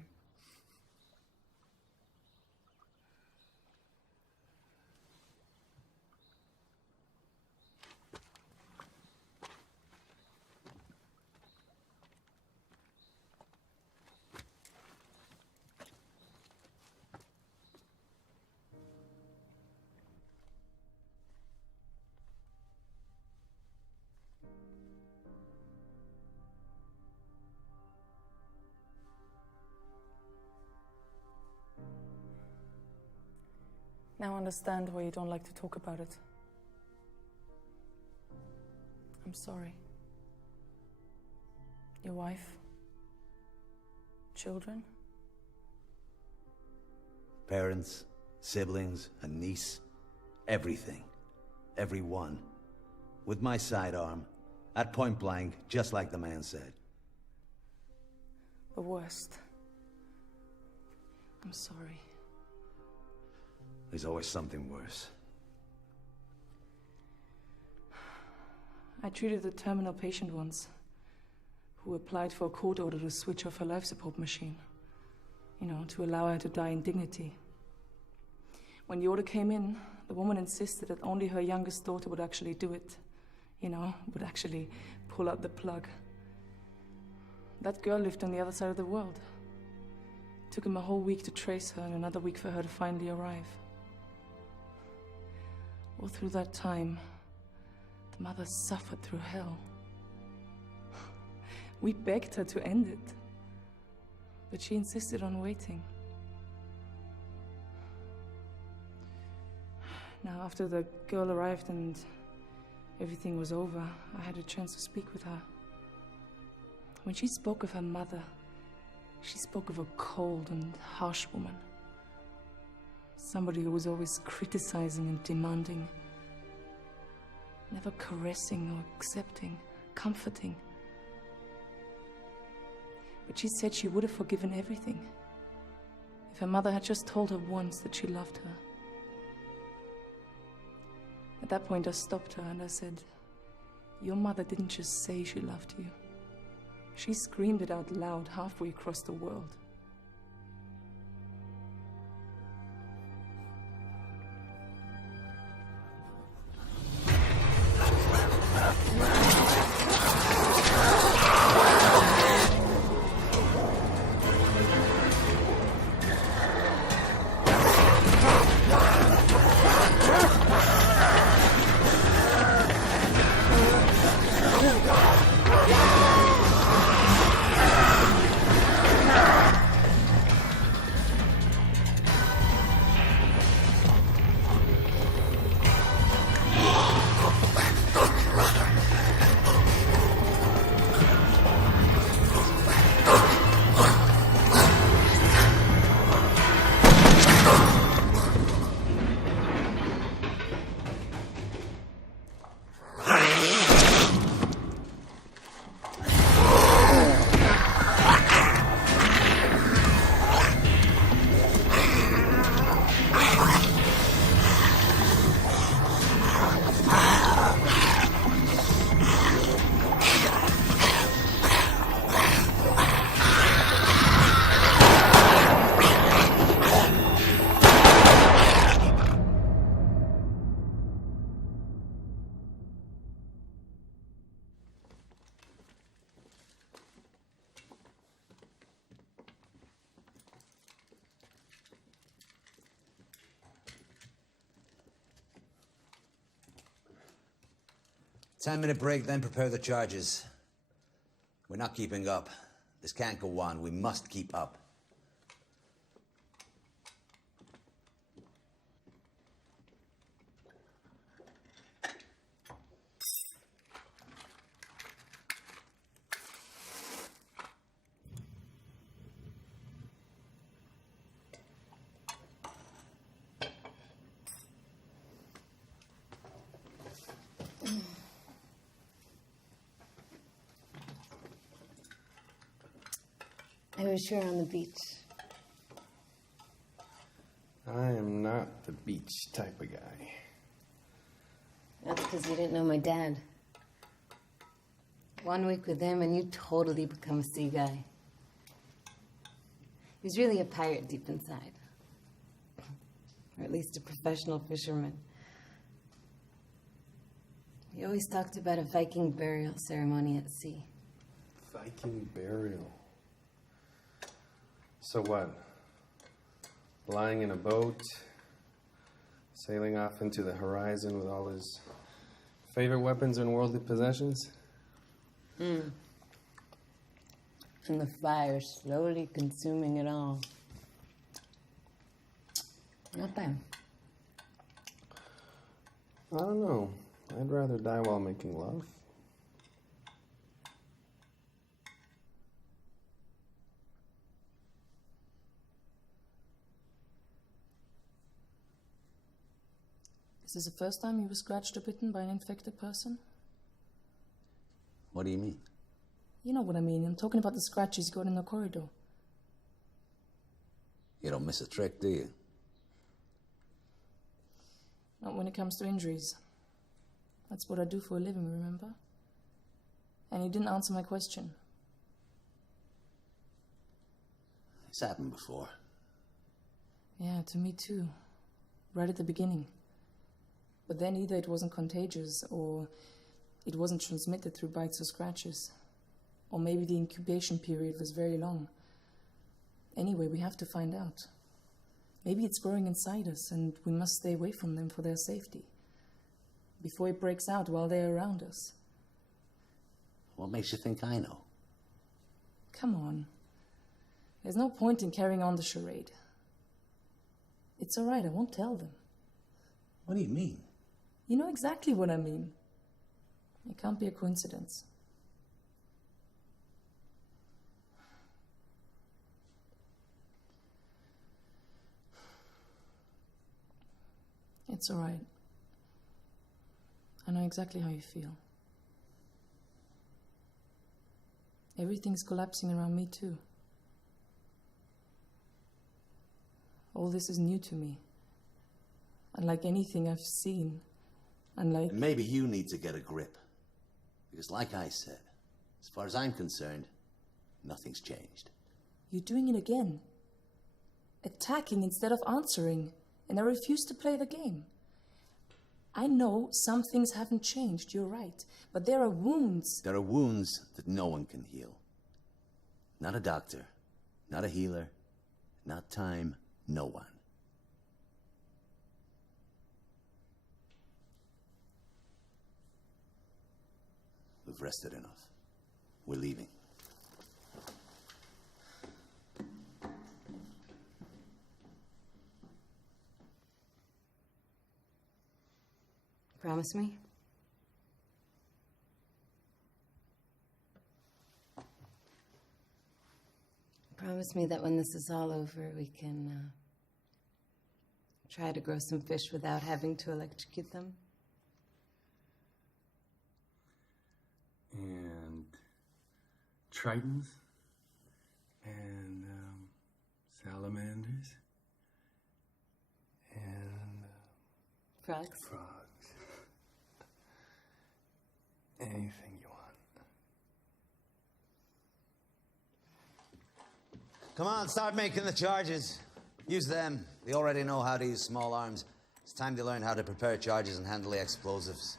Now I understand why you don't like to talk about it. I'm sorry. Your wife? Children? Parents, siblings, a niece. Everything. Everyone. With my sidearm. At point blank, just like the man said. The worst. I'm sorry. There's always something worse. I treated a terminal patient once who applied for a court order to switch off her life support machine. You know, to allow her to die in dignity. When the order came in, the woman insisted that only her youngest daughter would actually do it. You know, would actually pull out the plug. That girl lived on the other side of the world. It took him a whole week to trace her and another week for her to finally arrive. All through that time, the mother suffered through hell. We begged her to end it, but she insisted on waiting. Now, after the girl arrived and everything was over, I had a chance to speak with her. When she spoke of her mother, she spoke of a cold and harsh woman. Somebody who was always criticizing and demanding. Never caressing or accepting, comforting. But she said she would have forgiven everything if her mother had just told her once that she loved her. At that point, I stopped her and I said, "Your mother didn't just say she loved you. She screamed it out loud halfway across the world." Ten-minute break, then prepare the charges. We're not keeping up. This can't go on. We must keep up. I wish you were on the beach. I am not the beach type of guy. That's because you didn't know my dad. 1 week with him and you totally become a sea guy. He's really a pirate deep inside. Or at least a professional fisherman. He always talked about a Viking burial ceremony at sea. Viking burial. So what? Lying in a boat, sailing off into the horizon with all his favorite weapons and worldly possessions? And the fire slowly consuming it all. Not bad. I don't know. I'd rather die while making love. Is this the first time you were scratched or bitten by an infected person? What do you mean? You know what I mean. I'm talking about the scratches you got in the corridor. You don't miss a trick, do you? Not when it comes to injuries. That's what I do for a living, remember? And you didn't answer my question. It's happened before. Yeah, to me too. Right at the beginning. But then either it wasn't contagious, or it wasn't transmitted through bites or scratches. Or maybe the incubation period was very long. Anyway, we have to find out. Maybe it's growing inside us, and we must stay away from them for their safety. Before it breaks out while they're around us. What makes you think I know? Come on. There's no point in carrying on the charade. It's all right, I won't tell them. What do you mean? You know exactly what I mean. It can't be a coincidence. It's all right. I know exactly how you feel. Everything's collapsing around me too. All this is new to me. Unlike anything I've seen. Unlike... And maybe you need to get a grip. Because like I said, as far as I'm concerned, nothing's changed. You're doing it again. Attacking instead of answering. And I refuse to play the game. I know some things haven't changed, you're right. But there are wounds. There are wounds that no one can heal. Not a doctor, not a healer, not time, no one. We've rested enough. We're leaving. Promise me? Promise me that when this is all over, we can try to grow some fish without having to electrocute them? And tritons and salamanders and Frogs? frogs. Anything you want. Come on, start making the charges. Use them. They already know how to use small arms. It's time to learn how to prepare charges and handle the explosives.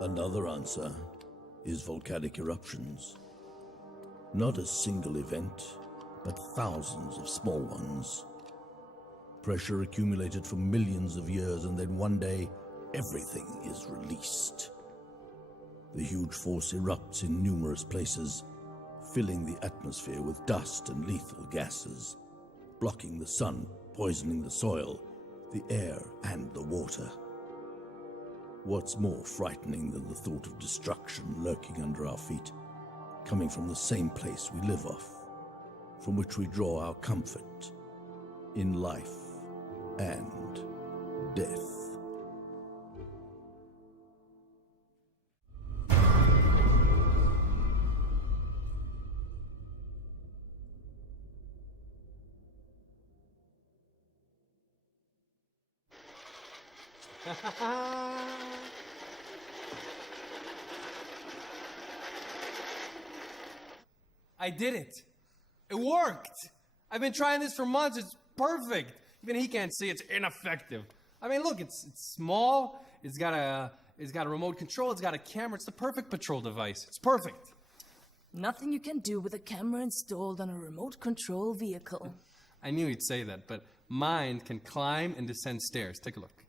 Another answer is volcanic eruptions. Not a single event, but thousands of small ones. Pressure accumulated for millions of years, and then one day, everything is released. The huge force erupts in numerous places, filling the atmosphere with dust and lethal gases, blocking the sun, poisoning the soil, the air, and the water. What's more frightening than the thought of destruction lurking under our feet, coming from the same place we live off, from which we draw our comfort in life and death? I did it. It worked. I've been trying this for months. It's perfect. Even he can't see it's ineffective. I mean, look, it's small. It's got a remote control. It's got a camera. It's the perfect patrol device. It's perfect. Nothing you can do with a camera installed on a remote control vehicle. I knew he'd say that, but mine can climb and descend stairs. Take a look.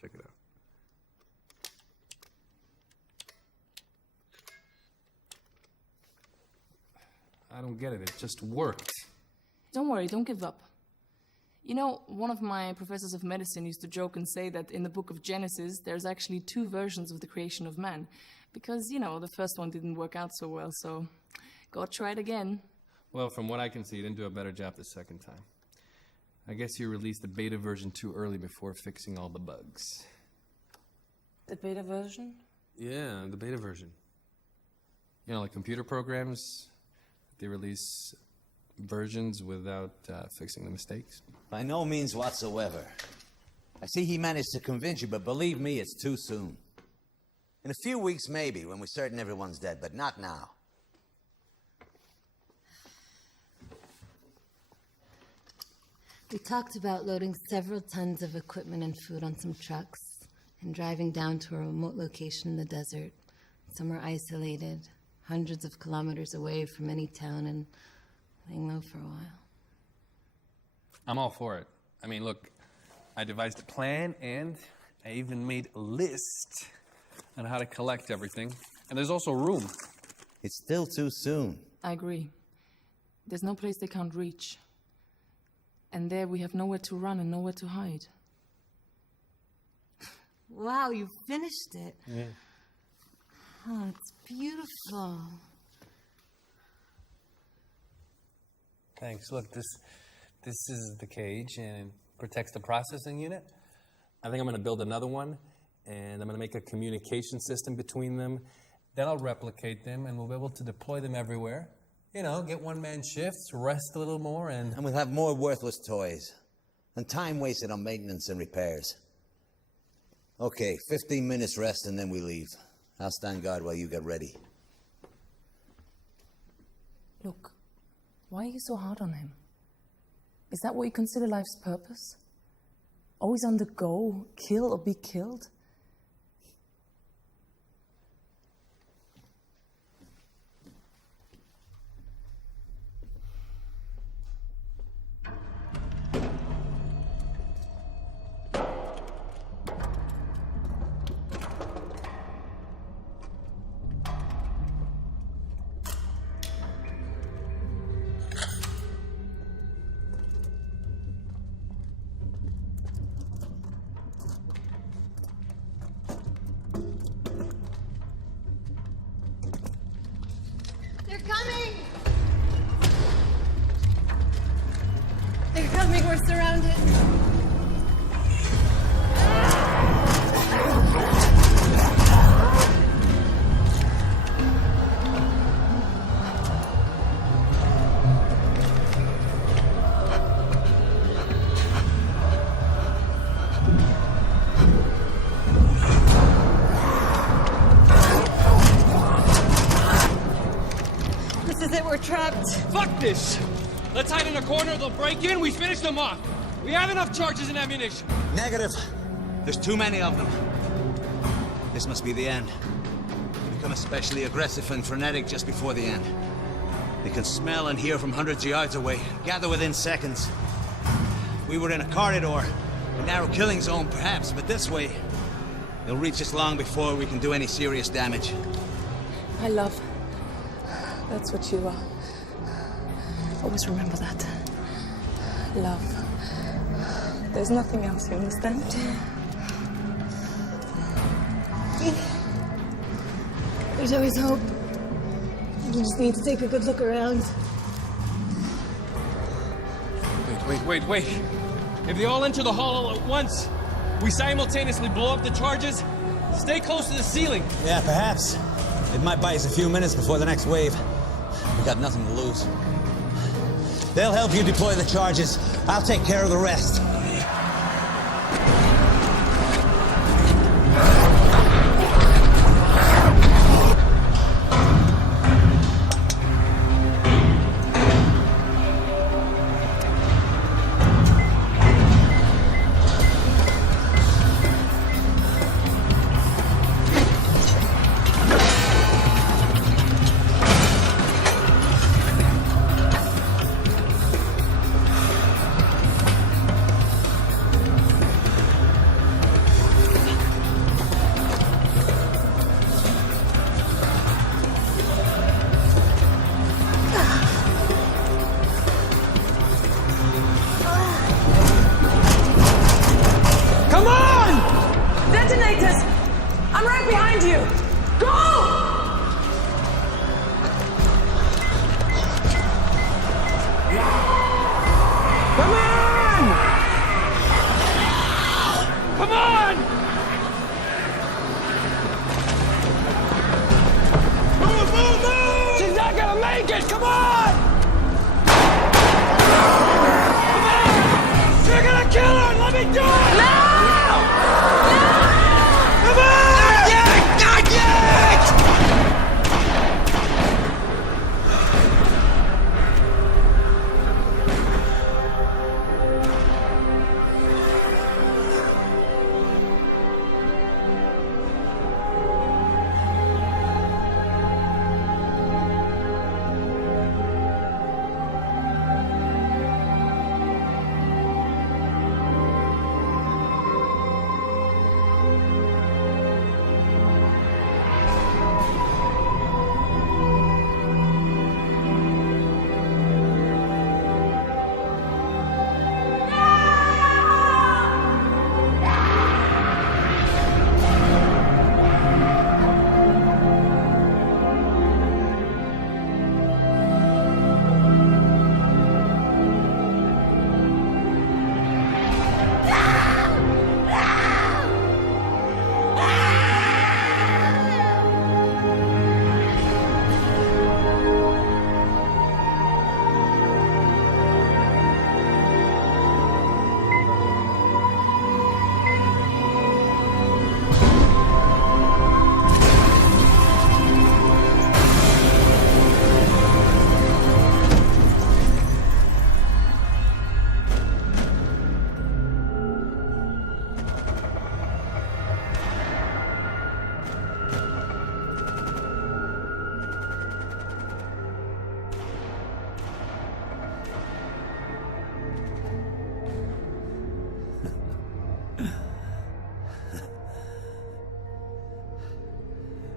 Check it out. I don't get it. It just worked. Don't worry, don't give up. You know, one of my professors of medicine used to joke and say that in the book of Genesis, there's actually 2 versions of the creation of man. Because, you know, the first one didn't work out so well, so God tried again. Well, from what I can see, you didn't do a better job the second time. I guess you released the beta version too early before fixing all the bugs. The beta version? Yeah, the beta version. You know, like computer programs, they release versions without fixing the mistakes. By no means whatsoever. I see he managed to convince you, but believe me, it's too soon. In a few weeks, maybe, when we're certain everyone's dead, but not now. We talked about loading several tons of equipment and food on some trucks and driving down to a remote location in the desert, somewhere isolated, hundreds of kilometers away from any town, and laying low for a while. I'm all for it. I mean, look, I devised a plan and I even made a list on how to collect everything. And there's also room. It's still too soon. I agree. There's no place they can't reach. And there we have nowhere to run and nowhere to hide. Wow, you finished it. Yeah. Oh, it's beautiful. Thanks. Look, this is the cage and it protects the processing unit. I think I'm going to build another one, and I'm going to make a communication system between them. Then I'll replicate them, and we'll be able to deploy them everywhere. You know, get one-man shifts, rest a little more, and And we'll have more worthless toys. And time wasted on maintenance and repairs. Okay, 15 minutes rest and then we leave. I'll stand guard while you get ready. Look, why are you so hard on him? Is that what you consider life's purpose? Always on the go, kill or be killed? They're coming! They're coming, we're surrounded. This is it, we're trapped. Fuck this! Let's hide in a corner, they'll break in, we finish them off. We have enough charges and ammunition. Negative. There's too many of them. This must be the end. They become especially aggressive and frenetic just before the end. They can smell and hear from hundreds of yards away, gather within seconds. We were in a corridor, a narrow killing zone perhaps, but this way, they'll reach us long before we can do any serious damage. I love. That's what you are. Always remember that. Love. There's nothing else, you understand? There's always hope. You just need to take a good look around. Wait. If they all enter the hall all at once, we simultaneously blow up the charges. Stay close to the ceiling. Yeah, perhaps. It might buy us a few minutes before the next wave. We got nothing to lose. They'll help you deploy the charges. I'll take care of the rest. take it! Come on! You're gonna kill her! Let me do it! No! Come on! Not yet!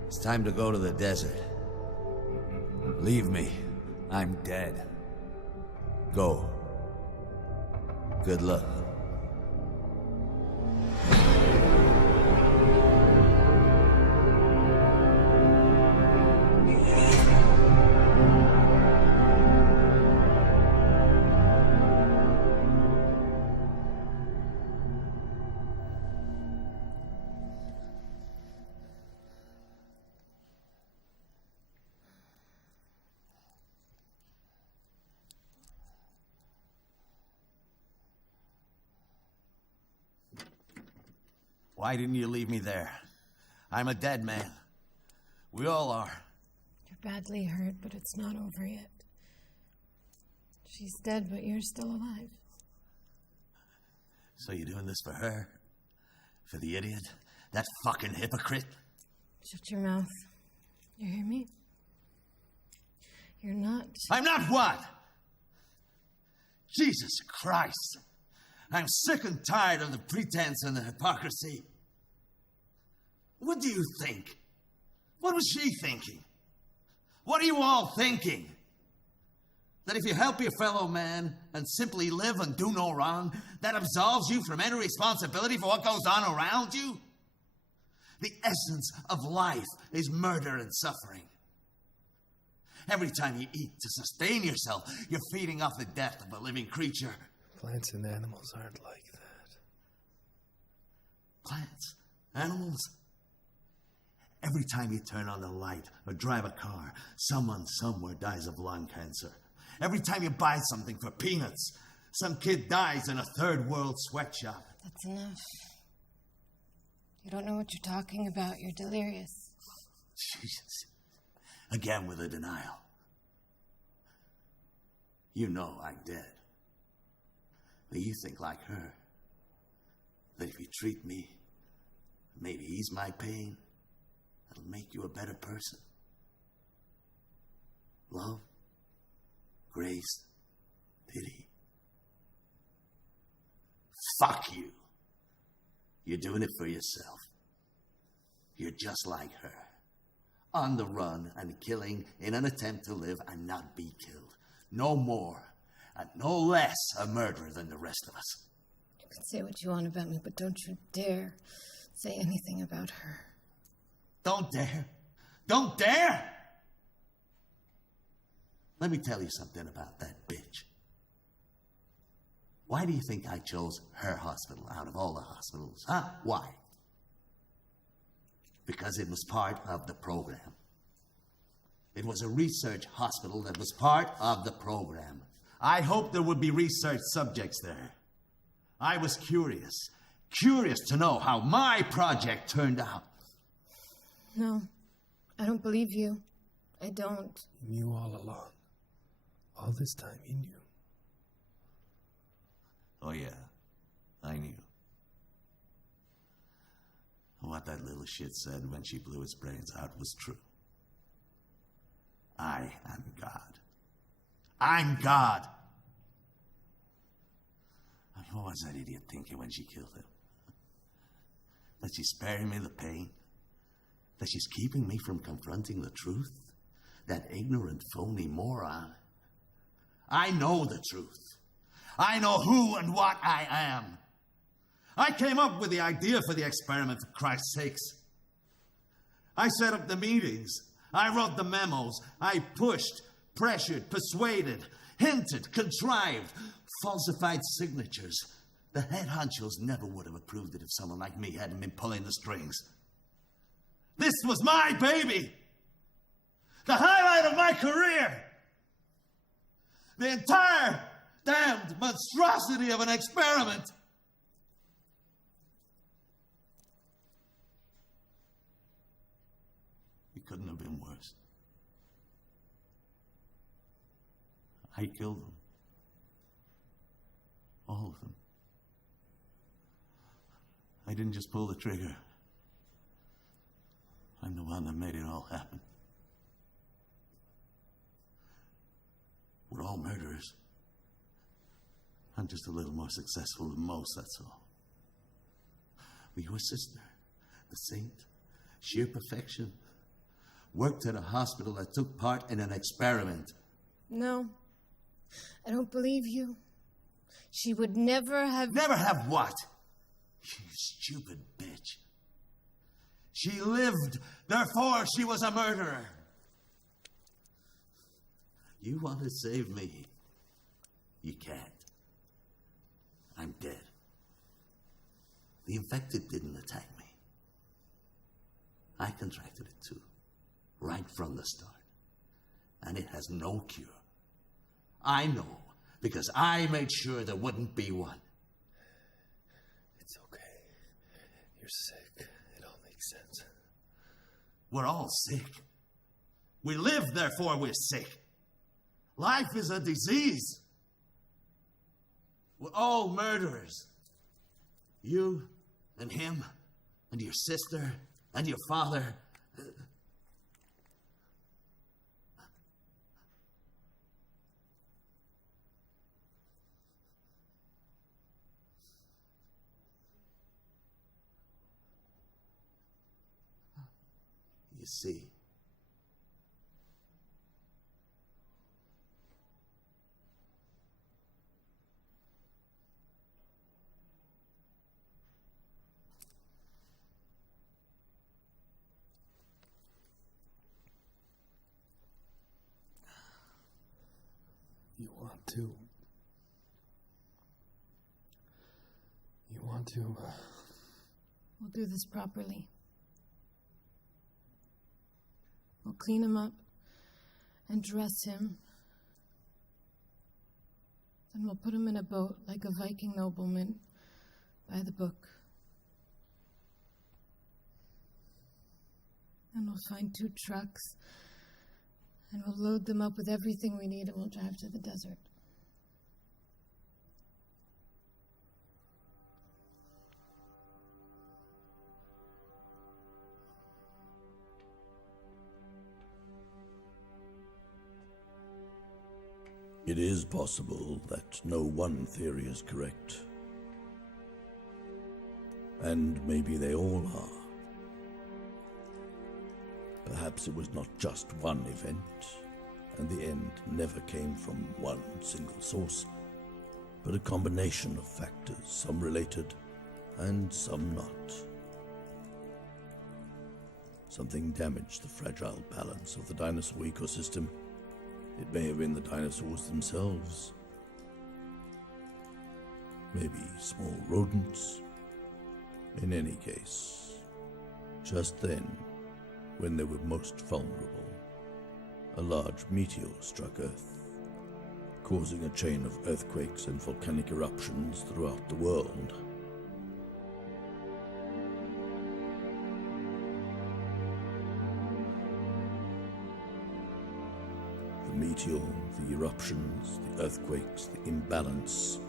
It's time to go to the desert. Leave me. I'm dead. Go. Good luck. Why didn't you leave me there? I'm a dead man. We all are. You're badly hurt, but it's not over yet. She's dead, but you're still alive. So you're doing this for her? For the idiot? That fucking hypocrite? Shut your mouth. You hear me? You're not... I'm not what? Jesus Christ. I'm sick and tired of the pretense and the hypocrisy. What do you think? What was she thinking? What are you all thinking? That if you help your fellow man and simply live and do no wrong, that absolves you from any responsibility for what goes on around you? The essence of life is murder and suffering. Every time you eat to sustain yourself, you're feeding off the death of a living creature. Plants and animals aren't like that. Plants? Animals? Every time you turn on the light or drive a car, someone somewhere dies of lung cancer. Every time you buy something for peanuts, some kid dies in a third world sweatshop. That's enough. You don't know what you're talking about. You're delirious. Jesus. Again with the denial. You know I'm dead. But you think like her. That if you treat me, maybe ease my pain, it'll make you a better person. Love, grace, pity. Fuck you. You're doing it for yourself. You're just like her. On the run and killing in an attempt to live and not be killed. No more and no less a murderer than the rest of us. You can say what you want about me, but don't you dare say anything about her. Don't dare. Don't dare! Let me tell you something about that bitch. Why do you think I chose her hospital out of all the hospitals? Huh? Why? Because it was part of the program. It was a research hospital that was part of the program. I hoped there would be research subjects there. I was curious to know how my project turned out. No, I don't believe you. I don't. You knew all along. All this time, you knew. Oh, yeah, I knew. What that little shit said when she blew its brains out was true. I am God. I'm God. I mean, what was that idiot thinking when she killed him? That she's sparing me the pain? That she's keeping me from confronting the truth? That ignorant, phony moron? I know the truth. I know who and what I am. I came up with the idea for the experiment, for Christ's sakes. I set up the meetings. I wrote the memos. I pushed, pressured, persuaded, hinted, contrived, falsified signatures. The head honchos never would have approved it if someone like me hadn't been pulling the strings. This was my baby. The highlight of my career. The entire damned monstrosity of an experiment. It couldn't have been worse. I killed them. All of them. I didn't just pull the trigger. I'm the one that made it all happen. We're all murderers. I'm just a little more successful than most, that's all. But your sister, the saint, sheer perfection, worked at a hospital that took part in an experiment. No, I don't believe you. She would never have... Never have what? You stupid bitch. She lived, therefore she was a murderer. You want to save me? You can't. I'm dead. The infected didn't attack me. I contracted it too, right from the start. And it has no cure. I know, because I made sure there wouldn't be one. It's okay. You're sick. It all makes sense. We're all sick. We live, therefore we're sick. Life is a disease. We're all murderers. You and him and your sister and your father. You see, You want to... We'll do this properly. We'll clean him up and dress him. Then we'll put him in a boat like a Viking nobleman by the book. And we'll find 2 trucks and we'll load them up with everything we need and we'll drive to the desert. It is possible that no one theory is correct. And maybe they all are. Perhaps it was not just one event, and the end never came from one single source, but a combination of factors, some related and some not. Something damaged the fragile balance of the dinosaur ecosystem. It may have been the dinosaurs themselves. Maybe small rodents. In any case, just then, when they were most vulnerable, a large meteor struck Earth, causing a chain of earthquakes and volcanic eruptions throughout the world. The meteor, the eruptions, the earthquakes, the imbalance.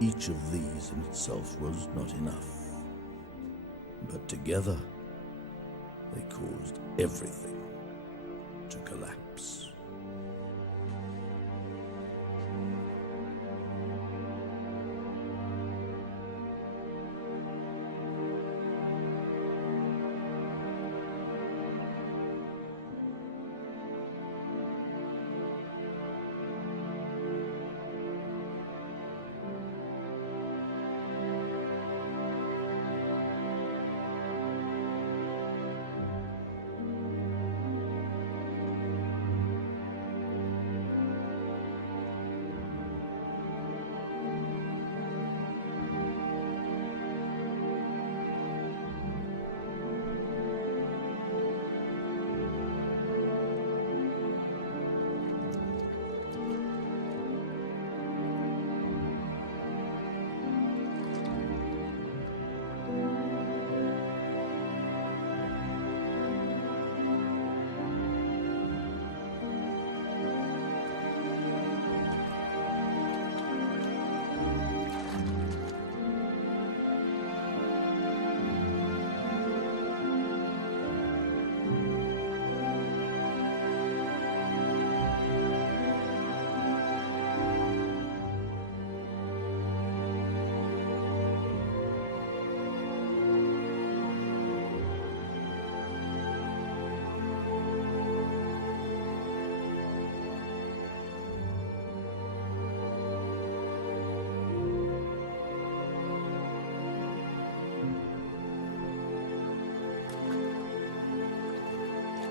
Each of these in itself was not enough. But together, they caused everything to collapse.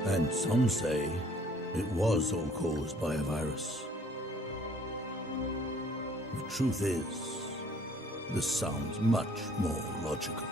And some say it was all caused by a virus. The truth is, this sounds much more logical.